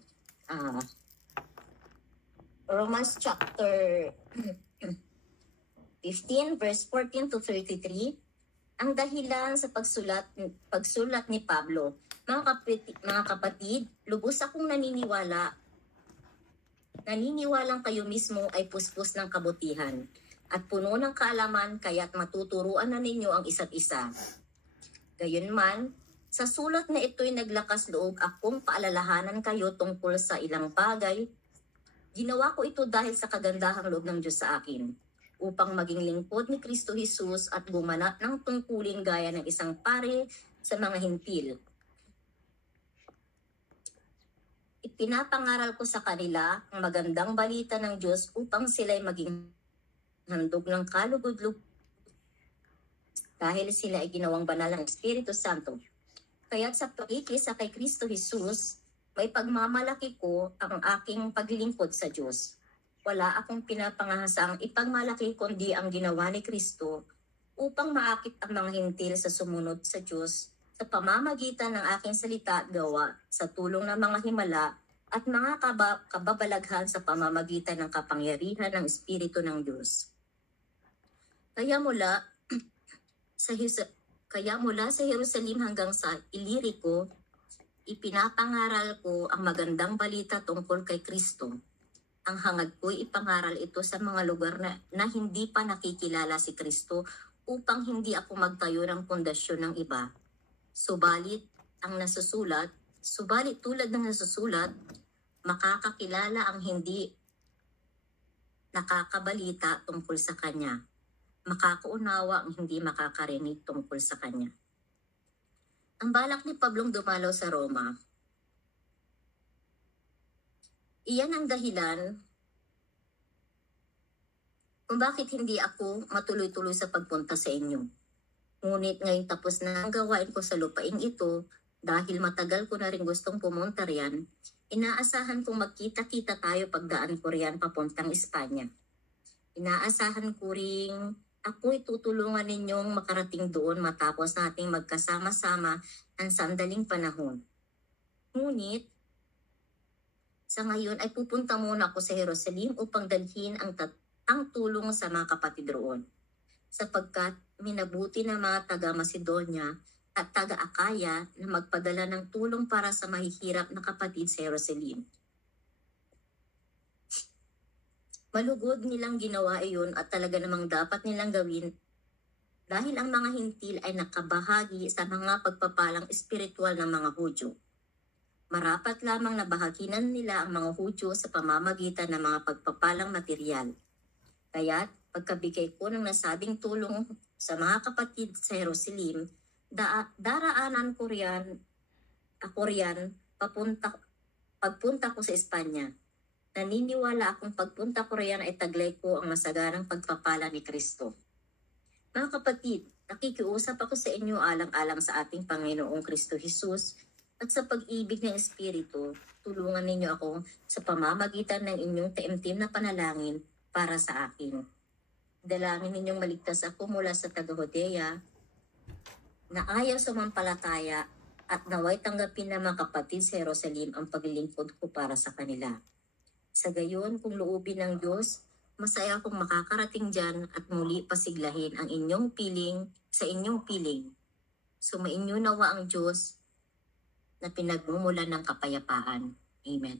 Romans chapter 15 verse 14 to 33. Ang dahilan sa pagsulat ni Pablo. Mga kapatid, lubos akong naniniwalang kayo mismo ay puspos ng kabutihan at puno ng kaalaman, kaya't matuturuan na ninyo ang isa't isa. Gayunman, sa sulat na ito'y naglakas loob akong paalalahanan kayo tungkol sa ilang bagay. Ginawa ko ito dahil sa kagandahang loob ng Diyos sa akin, upang maging lingkod ni Kristo Jesus at gumanap ng tungkulin gaya ng isang pare sa mga hintil. Ipinapangaral ko sa kanila ang magandang balita ng Diyos upang sila'y maging handog ng kalugod-lugod dahil sila ay ginawang banal ng Espiritu Santo. Kaya't sa pakikisa kay Kristo Jesus, may pagmamalaki ko ang aking paglilingkod sa Diyos. Wala akong pinapangahasaang ipagmalaki kundi ang ginawa ni Kristo upang maakit ang mga hintil sa sumunod sa Diyos sa pamamagitan ng aking salita at gawa, sa tulong ng mga himala at mga kababalaghan sa pamamagitan ng kapangyarihan ng Espiritu ng Diyos. Kaya mula sa Jerusalem hanggang sa Ilirico, ipinapangaral ko ang magandang balita tungkol kay Kristo. Ang hangad ko'y ipangaral ito sa mga lugar na hindi pa nakikilala si Kristo upang hindi ako magtayo ng pundasyon ng iba. Subalit tulad ng nasusulat, makakakilala ang hindi nakakabalita tungkol sa Kanya. Makakaunawa ang hindi makakarinig tungkol sa Kanya. Ang balak ni Pablong dumalaw sa Roma. Iyan ang dahilan kung bakit hindi ako matuloy-tuloy sa pagpunta sa inyo. Ngunit ngayong tapos na ang gawain ko sa lupaing ito, dahil matagal ko na rin gustong pumunta riyan, inaasahan kong magkita-kita tayo pagdaan ko riyan papuntang Espanya. Inaasahan ko ring ako'y tutulungan ninyong makarating doon matapos nating magkasama-sama ng sandaling panahon. Ngunit, sa ngayon ay pupunta muna ako sa Jerusalem upang dalhin ang tulong sa mga kapatid roon, sapagkat minabuti ng mga taga-Macedonia at taga-Akaya na magpadala ng tulong para sa mahihirap na kapatid sa Jerusalem. Malugod nilang ginawa iyon at talaga namang dapat nilang gawin dahil ang mga hintil ay nakabahagi sa mga pagpapalang espiritual ng mga Hudyo. Marapat lamang na bahaginan nila ang mga Hudyo sa pamamagitan ng mga pagpapalang material. Kaya't pagkabigay ko ng nasabing tulong sa mga kapatid sa Jerusalem, daraanan ko riyan, pagpunta ko sa Espanya. Naniniwala akong pagpunta ko riyan ay taglay ko ang masaganang pagpapala ni Kristo. Mga kapatid, nakikiusap ako sa inyo alang-alang sa ating Panginoong Kristo Jesus at sa pag-ibig ng Espiritu, tulungan ninyo ako sa pamamagitan ng inyong taimtim na panalangin para sa akin. Dalangin ninyong maligtas ako mula sa taga-Judea na ayaw sumampalataya at naway tanggapin ng mga kapatid sa Jerusalem ang paglilingkod ko para sa kanila. Sa gayon, kung loobin ng Diyos, masaya akong makakarating dyan at muli pasiglahin ang inyong piling sa inyong piling. Sumainyo nawa ang Diyos na pinagmumulan ng kapayapaan. Amen.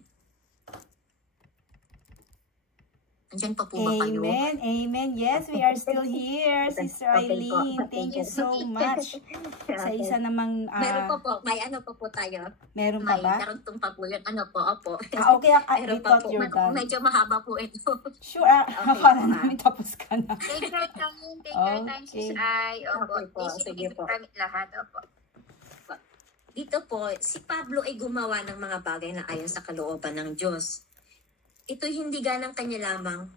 Andyan pa po ba kayo? Amen, amen. Yes, we are still here, Sister Eileen. Thank you so much. Sa isa namang... Meron pa po, may ano pa po tayo. Meron pa ba? May karugtong pa po yun. Ano po, opo. Okay, I Meron pa thought po. you're done. Medyo mahaba po ito. Sure, akala namin tapos ka na. Take your time, sis Ay. Opo, Okay po, sige po. Gamit lahat, opo. Dito po, si Pablo ay gumawa ng mga bagay na ayon sa kalooban ng Diyos. Ito'y hindi ganang kanya lamang.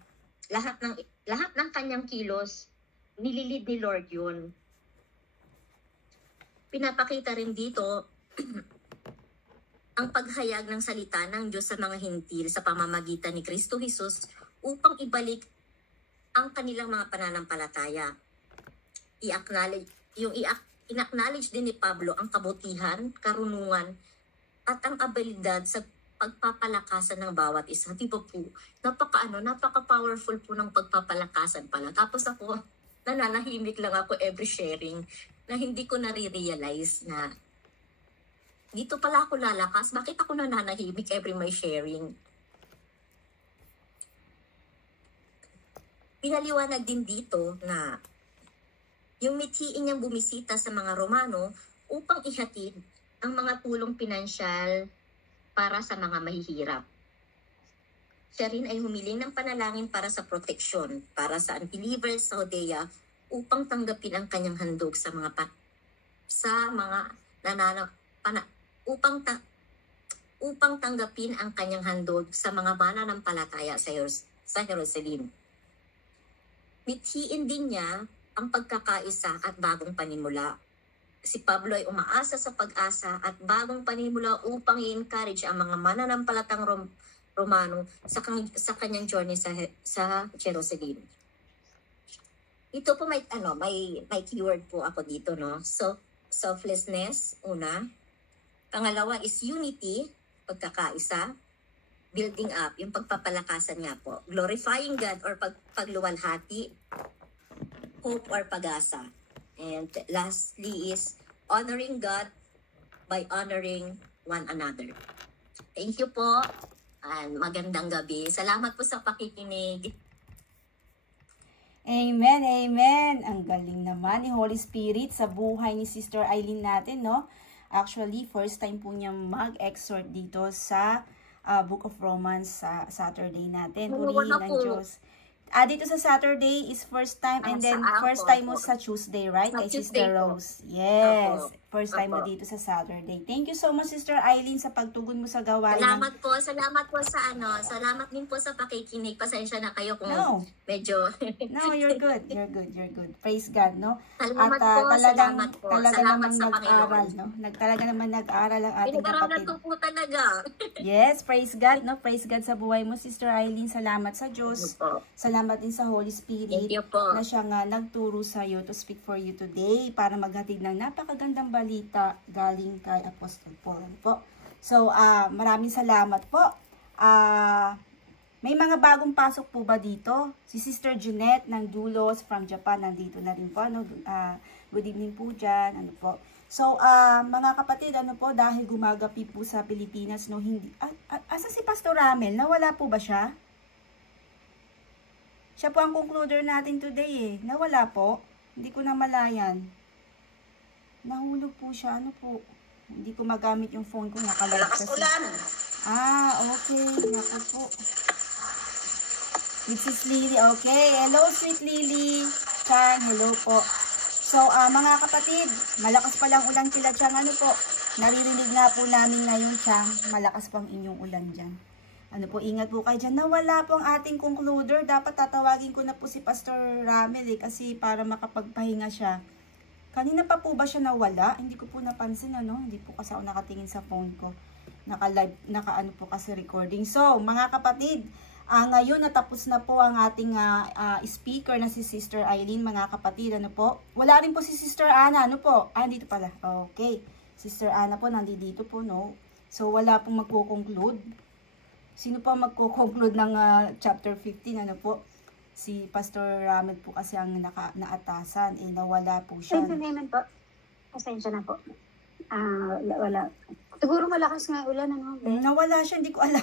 Lahat ng kanyang kilos, nililid ni Lord yun. Pinapakita rin dito ang paghayag ng salita ng Diyos sa mga hintil sa pamamagitan ni Kristo Jesus upang ibalik ang kanilang mga pananampalataya. In-acknowledge din ni Pablo ang kabutihan, karunungan, at ang abilidad sa pagpapalakasan ng bawat isa. Di ba po? Napaka-powerful po ng pagpapalakasan pala. Tapos ako, nananahimik lang ako every sharing na hindi ko nare-realize na dito pala ako lalakas. Bakit ako nananahimik every my sharing? Pinaliwanag din dito na yung mithiin niyang bumisita sa mga Romano upang ihatid ang mga tulong pinansyal para sa mga mahihirap. Siya rin ay humiling ng panalangin para sa proteksyon para sa unbelievers sa Judea upang tanggapin ang kanyang handog sa mga upang tanggapin ang kanyang handog sa mga mananampalataya sa Jerusalem. Mithiin din niya ang pagkakaisa at bagong panimula. Si Pablo ay umaasa sa pag-asa at bagong panimula upang i-encourage ang mga mananampalatang Romano sa kanyang journey sa Jerusalem. Ito po may keyword po ako dito, no? So, selflessness, una. Pangalawa is unity, pagkakaisa. Building up, yung pagpapalakasan nga po. Glorifying God or pagluwalhati. Hope or pag-asa. And lastly is honoring God by honoring one another. Thank you po. And magandang gabi. Salamat po sa pakikinig. Amen, amen. Ang galing naman ni Holy Spirit sa buhay ni Sister Eileen natin, no? Actually, first time po niya mag-exhort dito sa Book of Romans sa Saturday natin. Purihin ng Diyos. Dito sa Saturday is first time and then first time mo sa Tuesday, right? Kay Sister Rose. Yes. First time mo dito sa Saturday. Thank you so much, Sister Eileen, sa pagtugon mo sa gawain. Salamat po salamat din po sa pakikinig. Pasensya na kayo kung medyo... No, you're good. You're good. Praise God, no? Salamat at salamat po. Talaga Salamat namang sa nag-aral, Panginoon. no? Talaga naman nag-aral ang ating kapatid. Pinag-aralan ko po talaga. Yes, praise God, no? Praise God sa buhay mo, Sister Eileen. Salamat sa Diyos. Salamat din sa Holy Spirit. Thank you po. Na siya nga nagturo sa iyo to speak for you today para maghatid ng napakagandang balita galing kay Apostle Paul po. So, maraming salamat po. May mga bagong pasok po ba dito? Si Sister Jeanette ng Dulos from Japan, nandito na rin po. Ano? Good evening po dyan. Ano po? So, mga kapatid, ano po, dahil gumagapi po sa Pilipinas, no, hindi, asa si Pastor Ramel? Nawala po ba siya? Siya po ang concluder natin today eh. Nawala po. Hindi ko na malayan. Nahulog po siya. Ano po? Hindi ko magamit yung phone ko. Nakalagay kasi. Okay. Naku po. It's Sis Lily. Okay. Hello, Sweet Lily. Chan, hello po. So, mga kapatid, malakas pa lang ulan kila Chang. Ano po? Naririnig nga po namin ngayon, Chang. Malakas pang inyong ulan dyan. Ano po, ingat po kayo dyan. Nawala po ang ating concluder. Dapat tatawagin ko na po si Pastor Ramel kasi para makapagpahinga siya. Kanina pa po ba siya nawala? Hindi ko po napansin, ano? Hindi po kasi ako nakatingin sa phone ko. Naka-live, naka-ano po kasi recording. So, mga kapatid, ngayon natapos na po ang ating speaker na si Sister Eileen, mga kapatid. Ano po? Wala rin po si Sister Ana. Ano po? Dito pala. Okay. Sister Ana po, nandito po, no? So, wala pong magko-conclude. Sino pa magko-conclude ng chapter 15? Ano po? Si Pastor Ramel po kasi ang naatasan. Nawala po siya. Naman po. Pasensya na po. Wala. Siguro malakas nga ulan, ano? Nawala siya, hindi ko alam.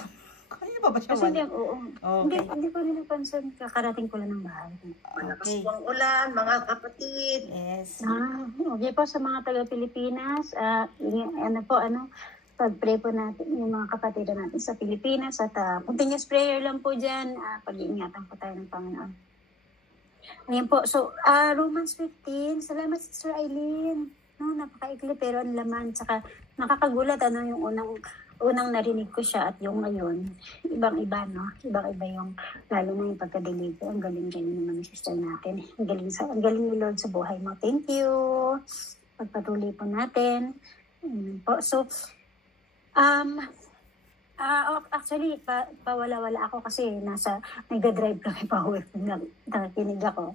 Kaya ba siya Kasi wala? oo. Okay. Hindi ko rin napansin. Kakarating ko lang ng bahay. Malakas Okay. po ang ulan, mga kapatid. Yes. Okay po sa mga taga-Pilipinas. Pag-pray po natin yung mga kapatid natin sa Pilipinas at continuous prayer lang po dyan. Pag-iingatan po tayo ng Panginoon. Ayan po. So, Romans 15. Salamat, Sister Eileen. No, napakaikli pero ang laman. Tsaka nakakagulat yung unang narinig ko siya at yung ngayon. Ibang-iba, no? Ibang-iba yung, lalo na yung pagka-deliver. Ang galing-galing naman ng sister natin. Ang galing ni Lord sa buhay mo. Thank you. Pagpatuloy po natin. So, actually, pawala-wala ako kasi nagda-drive kami pa uwi. Nakikinig ako.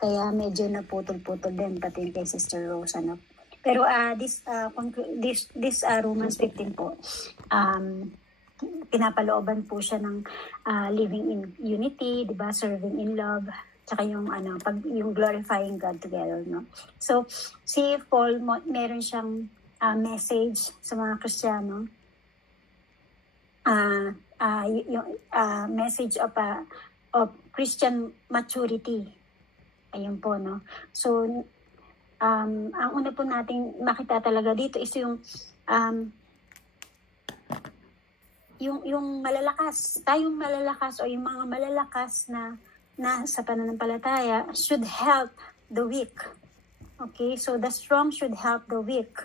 Kaya medyo naputol-putol din pati kay Sister Rose. Ano. Pero this Romans 15 po, pinapalooban po siya ng living in unity, di ba? Serving in love, tsaka yung glorifying God together, no? So, si Paul, meron siyang message sa mga Kristiyano, yung message of Christian maturity. Ayun po, no? So, ang una po nating makita talaga dito is yung malalakas. Tayong malalakas o yung mga malalakas na sa pananampalataya should help the weak. Okay? So, the strong should help the weak.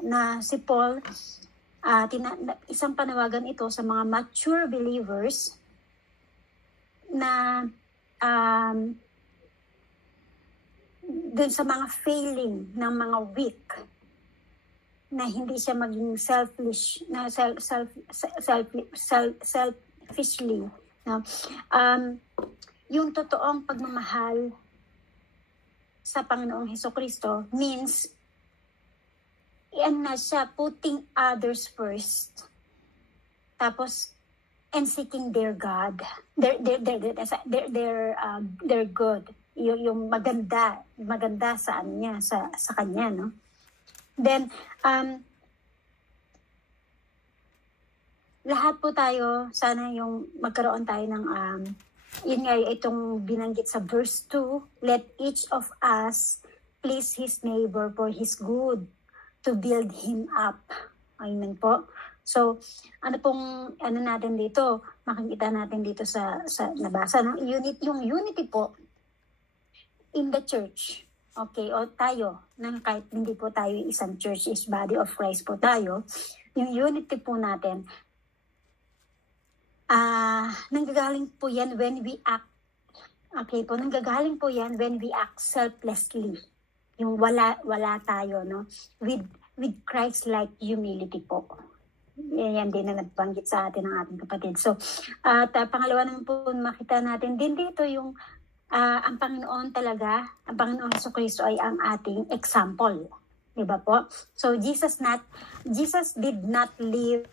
Na si Paul, isang panawagan ito sa mga mature believers na dun sa mga failing ng mga weak, na hindi siya maging selfishly, no? Yung totoong pagmamahal sa Panginoong Hesukristo means na siya putting others first, tapos and seeking their God, their good, yung maganda sa niya, sa kanya, no? Then lahat po tayo sana yung magkaroon tayo ng yun nga itong binanggit sa verse 2, let each of us please his neighbor for his good, to build him up. Amen po. So, natin dito, makikita natin dito sa nabasa ng yung unity po in the church. Okay, o tayo, kahit hindi po tayo isang church, is body of Christ po tayo, yung unity po natin, nanggagaling po yan when we act. Okay po, nanggagaling po yan when we act selflessly. Yung wala tayo, no? With Christ-like humility po. Yan din na nagbanggit sa atin ng ating kapatid. So, pangalawa naman po, makita natin din dito yung ang Panginoon talaga, ang Panginoong Hesukristo ay ang ating example. Diba po? So, Jesus did not live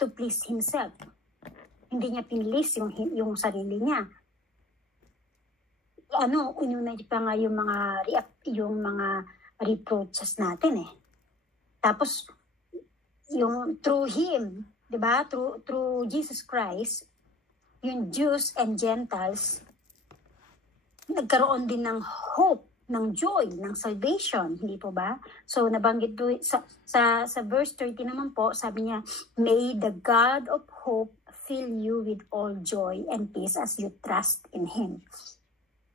to please himself. Hindi niya pinilis yung sarili niya. Ununa pa nga yung mga reproaches natin eh. Tapos yung through him, 'di ba? Through Jesus Christ, yung Jews and Gentiles nagkaroon din ng hope, ng joy, ng salvation, hindi po ba? So nabanggit do sa verse 30 naman po, sabi niya, may the God of hope fill you with all joy and peace as you trust in him.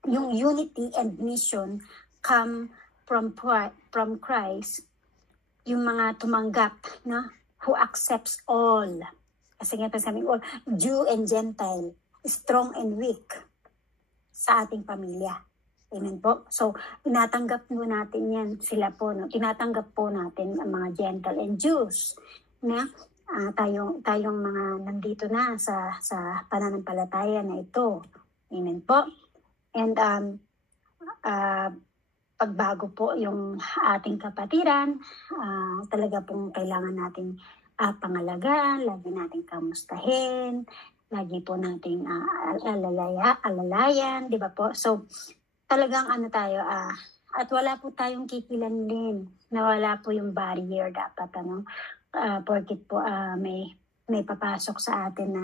Yung unity and mission come from Christ, yung mga tumanggap, no? Who accepts all Kasi nga sabi ko, Jew and Gentile, strong and weak sa ating pamilya. Amen po. So, tinatanggap po natin yan, sila po, no? Tinatanggap po natin ang mga Gentile and Jews na tayong mga nandito na sa pananampalataya na ito. Amen po. And pagbago po yung ating kapatiran, talaga pong kailangan nating pangalagaan, lagi nating kamustahin, lagi po nating alalayan, di ba po? So, talagang tayo, at wala po tayong kikilanlin, na wala po yung barrier dapat, porkit po may papasok sa atin na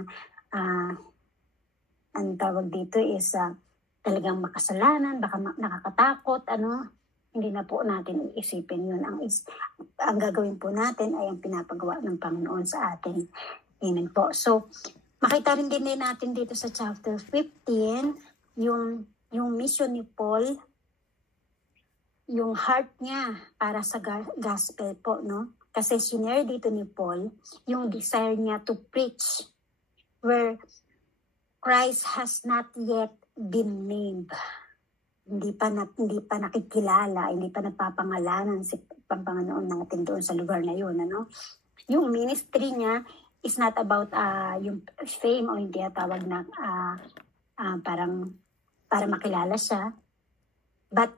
ang tawag dito is talagang makasalanan, baka nakakatakot, hindi na po natin iisipin yun. Ang gagawin po natin ay ang pinapagawa ng Panginoon sa atin. Amen po. So, makita rin din natin dito sa chapter 15, yung mission ni Paul, yung heart niya para sa gospel po, no? Kasi sinare dito ni Paul, yung desire niya to preach where Christ has not yet been named. Hindi pa nakikilala, hindi pa napapangalanan si Panginoon natin doon sa lugar na yun, Yung ministry niya is not about yung fame o hindi tawag na parang para makilala siya, but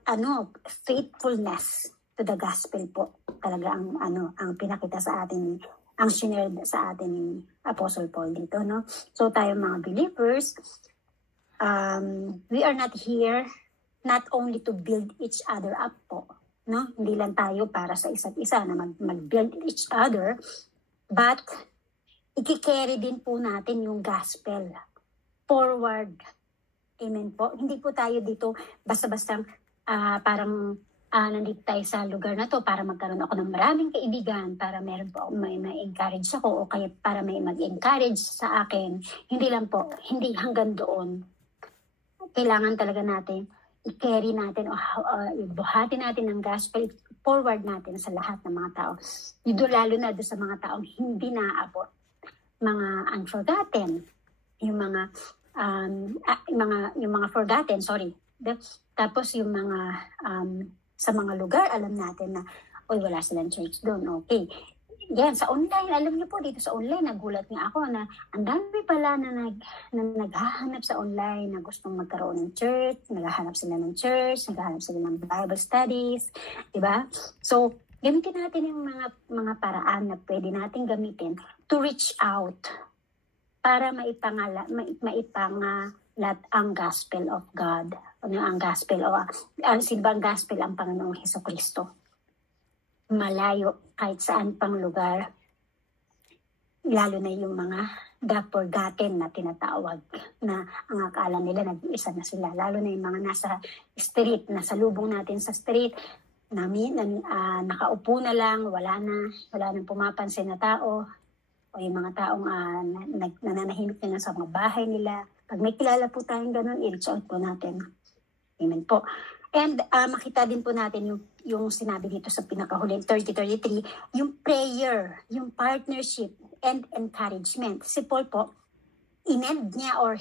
faithfulness to the gospel po talaga ang pinakita sa atin, ang shinare sa atin ni Apostle Paul dito, no? So tayo mga believers, we are not here not only to build each other up po, no? Hindi lang tayo para sa isa't isa na mag-build each other, but i-carry din po natin yung gospel forward. Amen po. Hindi po tayo dito basta-basta parang nandito tayo sa lugar na to para magkaroon ako ng maraming kaibigan, para meron po may encourage ako o kaya para may mag-encourage sa akin. Hindi lang po, hindi hanggang doon. Kailangan talaga natin i-carry natin o ibuhati natin ang gospel forward natin sa lahat ng mga tao. Lalo na doon sa mga taong hindi naaabot. Mga unforgotten, yung mga forgotten, sorry. Tapos yung mga sa mga lugar, alam natin na wala silang church doon. Okay. Yan, sa online, alam niyo po dito sa online, nagulat nga ako na ang dami pala na naghahanap sa online na gustong magkaroon ng church, naghahanap sila ng church, naghahanap sila ng Bible studies, di ba? So, gamitin natin yung mga paraan na pwede natin gamitin to reach out para maipangalat ang gospel of God. Ang gospel o sino ba ang gospel? Ang Panginoong Hesukristo. Malayo kahit saan pang lugar, lalo na yung mga the forgotten na tinatawag, na ang akala nila nag-iisa na sila, lalo na yung mga nasa street, nasa lubong natin sa street, nakaupo na lang, wala nang pumapansin na tao, o yung mga taong nananahimik na sa mga bahay nila. Pag may kilala po tayong ganun, i-reach out po natin. Amen po. And makita din po natin yung sinabi dito sa pinakahuling 30-33, yung prayer, yung partnership and encouragement. Si Paul po, in-end niya or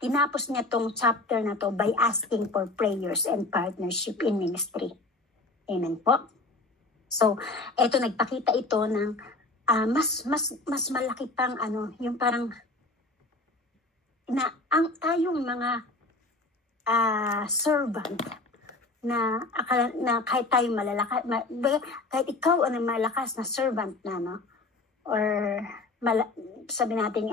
tinapos niya tong chapter na to by asking for prayers and partnership in ministry. Amen po. So, eto nagpakita ito ng mas malaki pang yung parang na ang tayong mga servant na akala na kahit tayo malalakas, kahit ikaw ang malakas na servant na, or sabi natin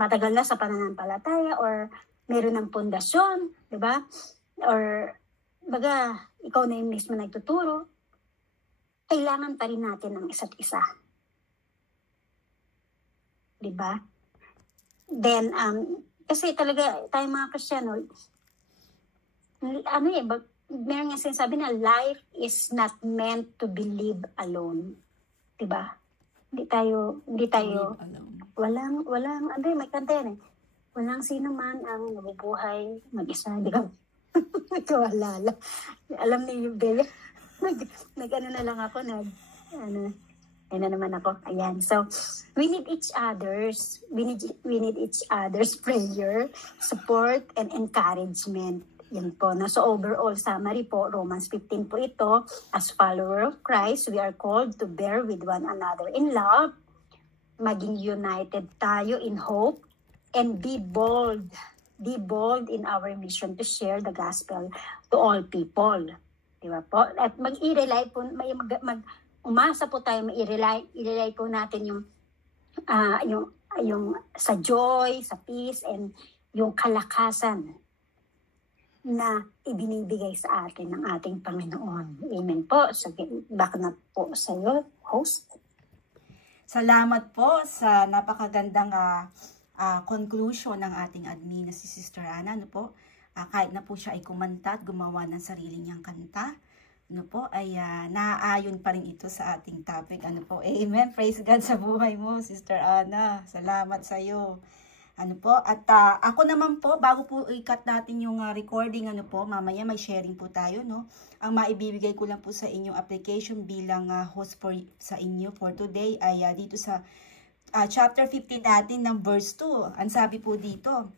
matagal na sa pananampalataya or meron ng pundasyon, di ba? Or baga ikaw na yung mismo nagtuturo, kailangan pa rin natin ng isa't isa. Di ba? Then kasi talaga tayong mga Kristiyano, meron nga sinasabi na life is not meant to be lived alone. Diba? Hindi tayo, walang, may kanta yan eh. Walang sino man ang nabubuhay mag-isa. Di ba? Nagkawalala. Alam niyo yung Bella, nag-ano na lang ako, Ayun na naman ako. Ayan. So, we need each other's. We need each other's prayer, support, and encouragement. Yan po. No? So, overall summary po, Romans 15 po ito. As follower of Christ, we are called to bear with one another in love, maging united tayo in hope, and be bold. Be bold in our mission to share the gospel to all people. Diba po? At mag-i-rely po, umasa po tayo, i-rely po natin yung sa joy, sa peace, and yung kalakasan na ibinibigay sa atin ng ating Panginoon. Amen po. So, back na po sa iyo, host. Salamat po sa napakagandang conclusion ng ating admin na si Sister Ana. Ano po? Kahit na po siya ay kumanta at gumawa ng sarili niyang kanta, ano po, ay naaayon pa rin ito sa ating topic. Ano po? Amen. Praise God sa buhay mo, Sister Ana. Salamat sa iyo. Ano po? At ako naman po, bago po i-cut natin yung recording, ano po, mamaya may sharing po tayo, no? Ang maibibigay ko lang po sa inyong application bilang host sa inyo for today ay dito sa chapter 15 natin ng verse 2. Ang sabi po dito,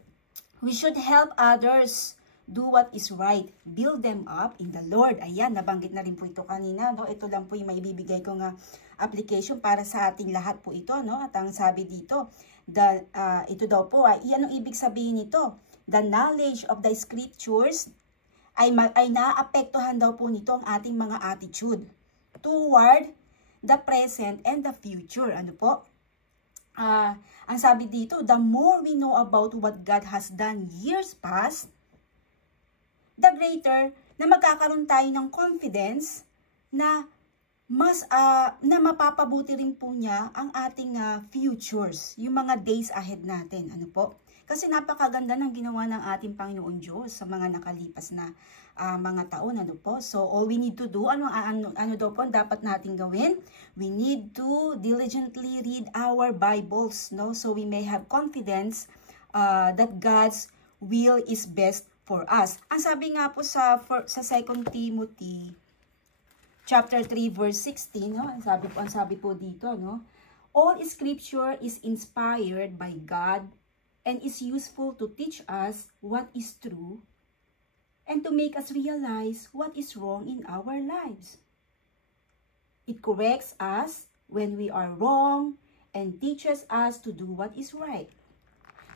we should help others do what is right. Build them up in the Lord. Ayan, nabanggit na rin po ito kanina, no? Ito lang po yung maibibigay kong application para sa ating lahat po ito, no? At ang sabi dito, ito daw po anong ibig sabihin nito? The knowledge of the scriptures ay naapektuhan daw po nito ang ating mga attitude toward the present and the future. Ano po? Ang sabi dito, the more we know about what God has done years past, the greater na magkakaroon tayo ng confidence na mas na mapapabuti rin po niya ang ating futures, yung mga days ahead natin. Ano po? Kasi napakaganda ng ginawa ng ating Panginoon Diyos sa mga nakalipas na mga taon. Ano po? So, all we need to do, ano daw po dapat natin gawin? We need to diligently read our Bibles, no? So, we may have confidence that God's will is best for us. Ang sabi nga po sa 2 Timothy chapter 3 verse 16, no? Ang sabi po dito, no? All scripture is inspired by God and is useful to teach us what is true and to make us realize what is wrong in our lives. It corrects us when we are wrong and teaches us to do what is right.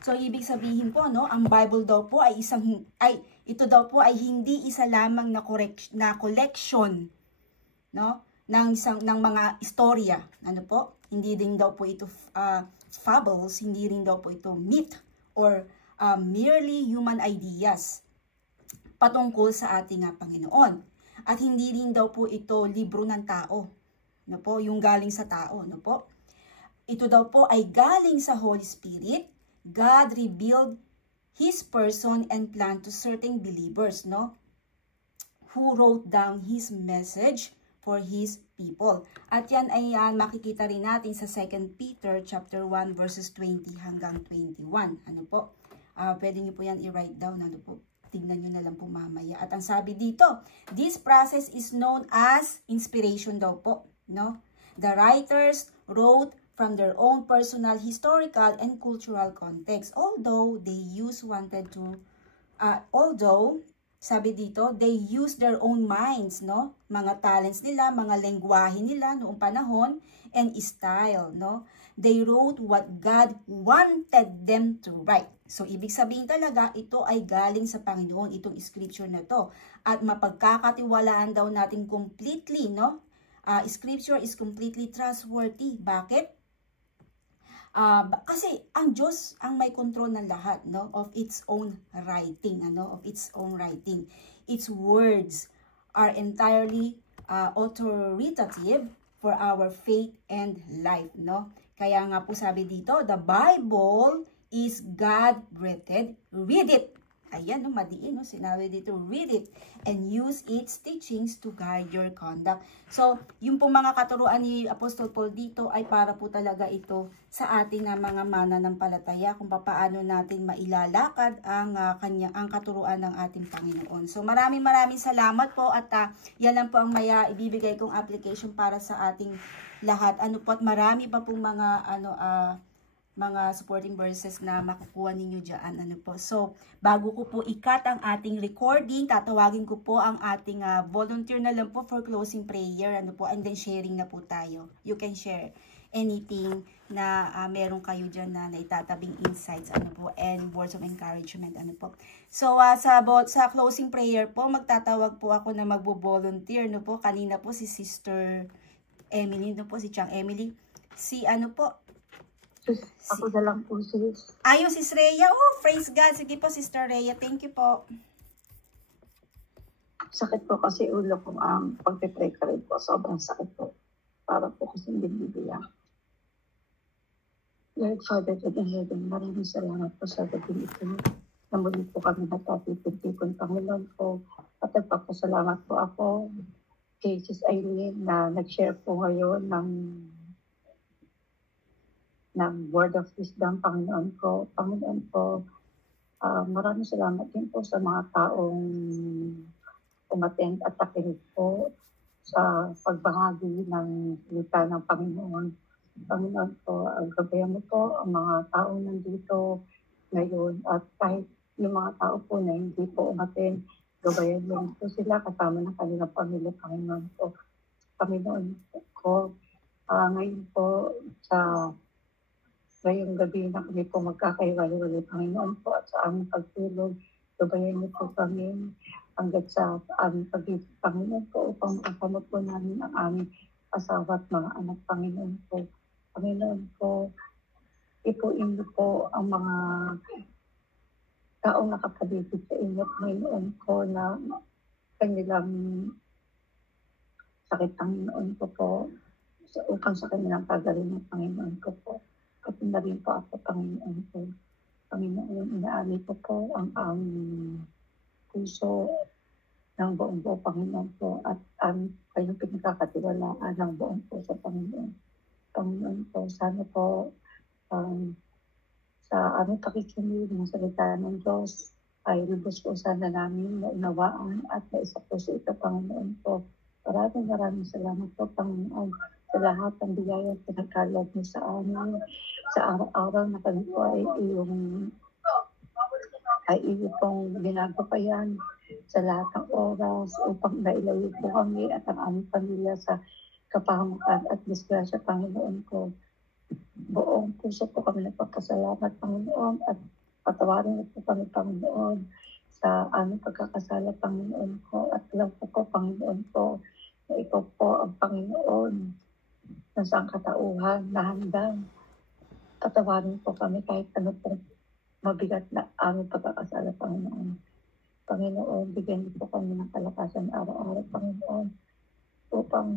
So, ibig sabihin po, no, ang Bible daw po ito daw po ay hindi isa lamang na collection, no, ng mga istorya. Ano po? Hindi rin daw po ito fables, hindi rin daw po ito myth or merely human ideas patungkol sa ating Panginoon. At hindi rin daw po ito libro ng tao, no po, yung galing sa tao, no po. Ito daw po ay galing sa Holy Spirit. God revealed His person and plan to certain believers, no, who wrote down His message for His people. At yan ay makikita rin natin sa 2 Peter chapter 1 verses 20 hanggang 21. Ano po? Pwede nyo po yan i-write down. Ano po? Tingnan nyo na lang po mamaya. At ang sabi dito, this process is known as inspiration daw po. No? The writers wrote from their own personal, historical, and cultural context. Although sabi dito, they use their own minds, no? Mga talents nila, mga lengguwahe nila noong panahon, and style, no? They wrote what God wanted them to write. So, ibig sabihin talaga, ito ay galing sa Panginoon, itong scripture na to. At mapagkakatiwalaan daw natin completely, no? Scripture is completely trustworthy. Bakit? Kasi ang Diyos ang may control ng lahat, no, of its own writing, of its own writing. Its words are entirely authoritative for our faith and life, no. Kaya nga po sabi dito, the Bible is God-breathed. Read it Ayan, no, madiin, no, sinabi dito, read it and use its teachings to guide your conduct. So, yung po mga katuruan ni Apostol Paul dito ay para po talaga ito sa atin na mga mananampalataya kung paano natin mailalakad ang ang katuruan ng ating Panginoon. So, maraming salamat po at yan lang po ang maya ibibigay kong application para sa ating lahat. Ano po, at marami pa pong mga supporting verses na makukuha ninyo dyan. Ano po. So, bago ko po ikat ang ating recording, tatawagin ko po ang ating volunteer na lang po for closing prayer. Ano po, and then sharing na po tayo. You can share anything na meron kayo dyan na naitatabing insights, ano po, and words of encouragement, ano po. So, sa closing prayer po, magtatawag po ako na magbo-volunteer, no po. Kanina po si Sister Emily, no po, si Chang Emily. Si ano po, Ako na lang po, sis. ayun, Sis Rhea. Oh, praise God. Sige po, Sister Rhea. Thank you po. Sakit po kasi ulo ko. Pagpipray ka rin po. Sobrang sakit po. Para po kasi binibilang. Lord Father, God in heaven, maraming salamat po sa gabi ito. Na muli po kami natapipin-tipon, Panginoon po. At nagpapasalamat po ako kay Sis Eileen na nag-share po ngayon ng word of wisdom, Panginoon ko. Panginoon ko, maraming salamat din po sa mga taong umattend at nakinig po sa pagbahagi ng salita ng Panginoon. Panginoon ko, gabayan mo po ang mga taong nandito ngayon at kahit yung mga tao po na hindi po umattend, gabayan mo po sila kasama ng kanilang pamilya, Panginoon ko. Panginoon ko, ngayon po sa ngayong gabi na kami po magkakaiwalay-walay, Panginoon po, at sa aming pagtulog, gabayan niyo po kami hanggang sa aming pag-ibig, Panginoon po, upang makasama po namin ang aming asawa at mga anak, Panginoon po. Panginoon po, ipuin niyo po ang mga taong nakapaligid sa inyo, Panginoon ko, na kanilang sakit, Panginoon ko po, upang sa kanilang kagaling ng Panginoon ko po. Kasi na rin po ako, Panginoon ko. Panginoon, inaali ko po ang puso ng buong buo, Panginoon ko, at kayong pinagkakatiwalaan ng buong puso, Panginoon. Panginoon ko, sana po sa aming pakikinig ng salita ng Diyos ay lubos po sana namin na unawaan at naisa po sa ito, Panginoon ko. Maraming salamat po, Panginoon, sa lahat ng biyaya at pinagkaloob niyo sa amin. Sa araw-araw na kami po ay iyong pong ginagabayan sa lahat ng oras upang nailayo po kami at ang aming pamilya sa kapahamakan at disgrasya, Panginoon ko. Buong puso po kami nagpapasalamat, Panginoon, at patawarin niyo po kami, Panginoon, sa aming pagkakasala, Panginoon ko. At alam po, Panginoon ko, na ikaw po ang Panginoon ng sangkatauhan na handang patawarin po kami kahit ano pong mabigat na aming pagkakasala, Panginoon. Panginoon, bigyan niyo po kami ng kalakasan araw-araw, Panginoon, upang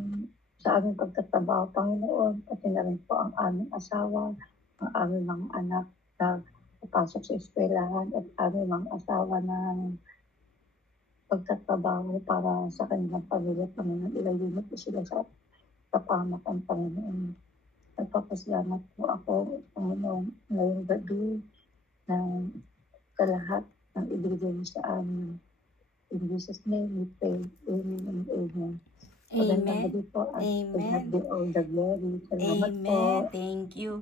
sa aming pagtatrabaho, Panginoon, pati na rin po ang aming asawa, ang aming mga anak na papasok sa eskwelahan at aming mga asawa ng pagtatrabaho para sa kanilang pamilya, Panginoon. Ilayo mo po sila sa kapahamakan, Panginoon. Nagpapasalamat po ako, Panginoon, ngayong gabi ng sa lahat ng ibigay mo sa amin. In Jesus' name we pray. Amen and amen. Amen. Amen. Amen. All the glory. Salamat po. Amen. Thank you.